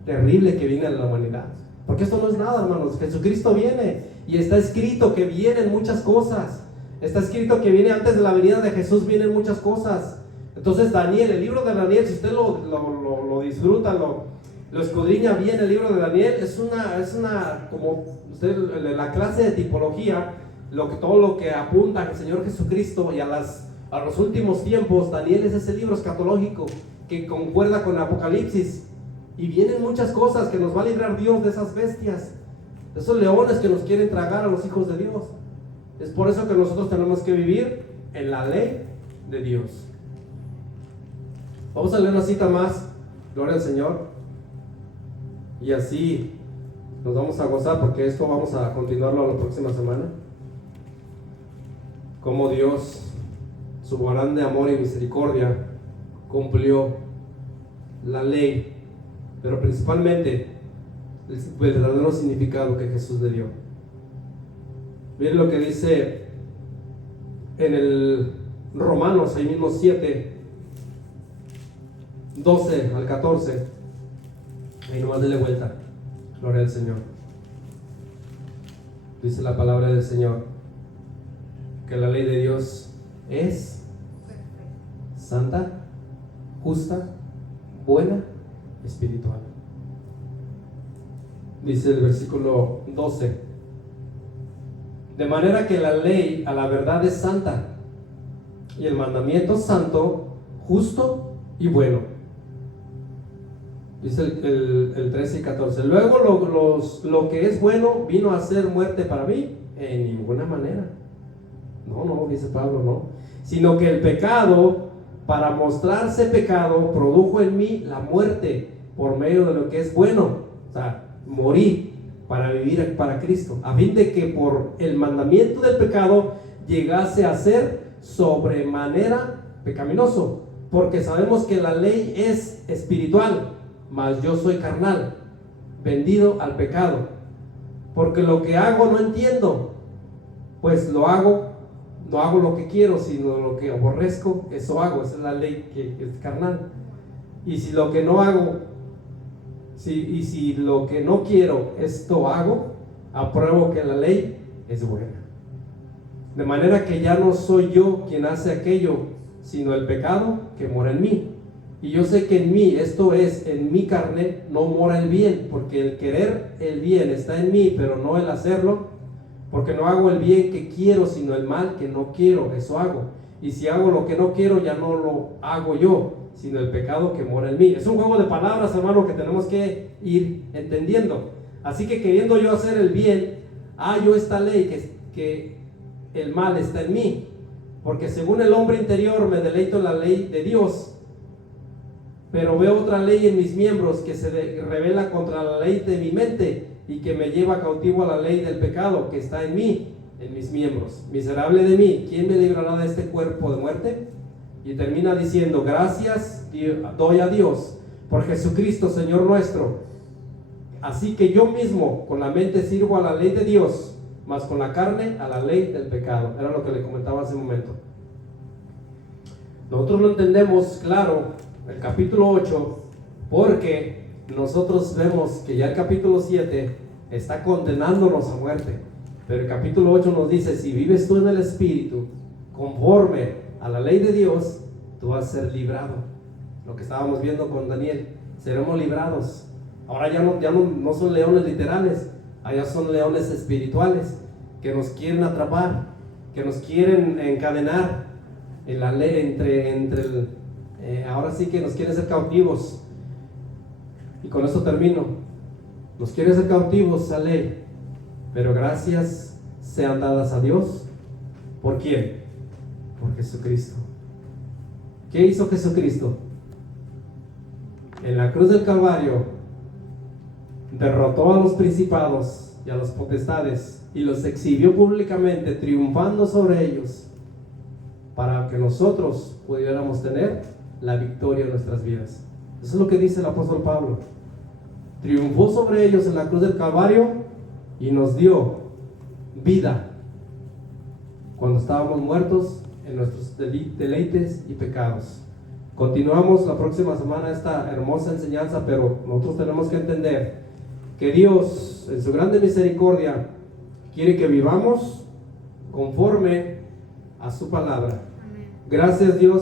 terrible que viene a la humanidad. Porque esto no es nada, hermanos. Jesucristo viene y está escrito que vienen muchas cosas. Está escrito que viene antes de la venida de Jesús, vienen muchas cosas. Entonces Daniel, el libro de Daniel, si usted lo disfruta, lo escudriña bien, el libro de Daniel es una como usted, la clase de tipología, todo lo que apunta al Señor Jesucristo y a los últimos tiempos. Daniel es ese libro escatológico que concuerda con Apocalipsis, y vienen muchas cosas que nos va a librar Dios de esas bestias, de esos leones que nos quieren tragar a los hijos de Dios. Es por eso que nosotros tenemos que vivir en la ley de Dios. Vamos a leer una cita más, gloria al Señor, y así nos vamos a gozar, porque esto vamos a continuarlo la próxima semana. Cómo Dios, su grande amor y misericordia, cumplió la ley, pero principalmente el verdadero significado que Jesús le dio. Miren lo que dice en el Romanos, ahí mismo 7, 12 al 14. Ahí nomás dele vuelta, gloria al Señor. Dice la palabra del Señor que la ley de Dios es santa, justa, buena, espiritual. Dice el versículo 12: de manera que la ley a la verdad es santa, y el mandamiento santo, justo y bueno. Dice el 13 y 14: luego lo que es bueno vino a ser muerte para mí. En ninguna manera. No, dice Pablo, no. Sino que el pecado, para mostrarse pecado, produjo en mí la muerte por medio de lo que es bueno. O sea, morí para vivir para Cristo, a fin de que por el mandamiento del pecado llegase a ser sobremanera pecaminoso. Porque sabemos que la ley es espiritual, mas yo soy carnal, vendido al pecado. Porque lo que hago no entiendo, pues no hago lo que quiero, sino lo que aborrezco, eso hago. Esa es la ley que es carnal. Y si lo que no hago, si lo que no quiero, esto hago, apruebo que la ley es buena. De manera que ya no soy yo quien hace aquello, sino el pecado que mora en mí. Y yo sé que en mí, esto es, en mi carne, no mora el bien, porque el querer el bien está en mí, pero no el hacerlo. Porque no hago el bien que quiero, sino el mal que no quiero, eso hago. Y si hago lo que no quiero, ya no lo hago yo, sino el pecado que mora en mí. Es un juego de palabras, hermano, que tenemos que ir entendiendo. Así que queriendo yo hacer el bien, hallo esta ley que el mal está en mí. Porque según el hombre interior me deleito en la ley de Dios, pero veo otra ley en mis miembros que se revela contra la ley de mi mente y que me lleva cautivo a la ley del pecado que está en mí, en mis miembros. Miserable de mí, ¿quién me librará de este cuerpo de muerte? Y termina diciendo: gracias doy a Dios por Jesucristo Señor nuestro. Así que yo mismo con la mente sirvo a la ley de Dios, mas con la carne a la ley del pecado. Era lo que le comentaba hace un momento. Nosotros no entendemos, claro, el capítulo 8, porque nosotros vemos que ya el capítulo 7 está condenándonos a muerte. Pero el capítulo 8 nos dice: si vives tú en el Espíritu, conforme a la ley de Dios, tú vas a ser librado. Lo que estábamos viendo con Daniel, seremos librados. Ahora ya no son leones literales, allá son leones espirituales que nos quieren atrapar, que nos quieren encadenar en la ley, ahora sí que nos quieren hacer cautivos. Y con esto termino. Nos quiere hacer cautivos a ley, pero gracias sean dadas a Dios. ¿Por quién? Por Jesucristo. ¿Qué hizo Jesucristo? En la cruz del Calvario derrotó a los principados y a las potestades y los exhibió públicamente, triunfando sobre ellos, para que nosotros pudiéramos tener la victoria en nuestras vidas. Eso es lo que dice el apóstol Pablo. Triunfó sobre ellos en la cruz del Calvario y nos dio vida cuando estábamos muertos en nuestros deleites y pecados. Continuamos la próxima semana esta hermosa enseñanza, pero nosotros tenemos que entender que Dios, en su grande misericordia, quiere que vivamos conforme a su palabra. Gracias, Dios.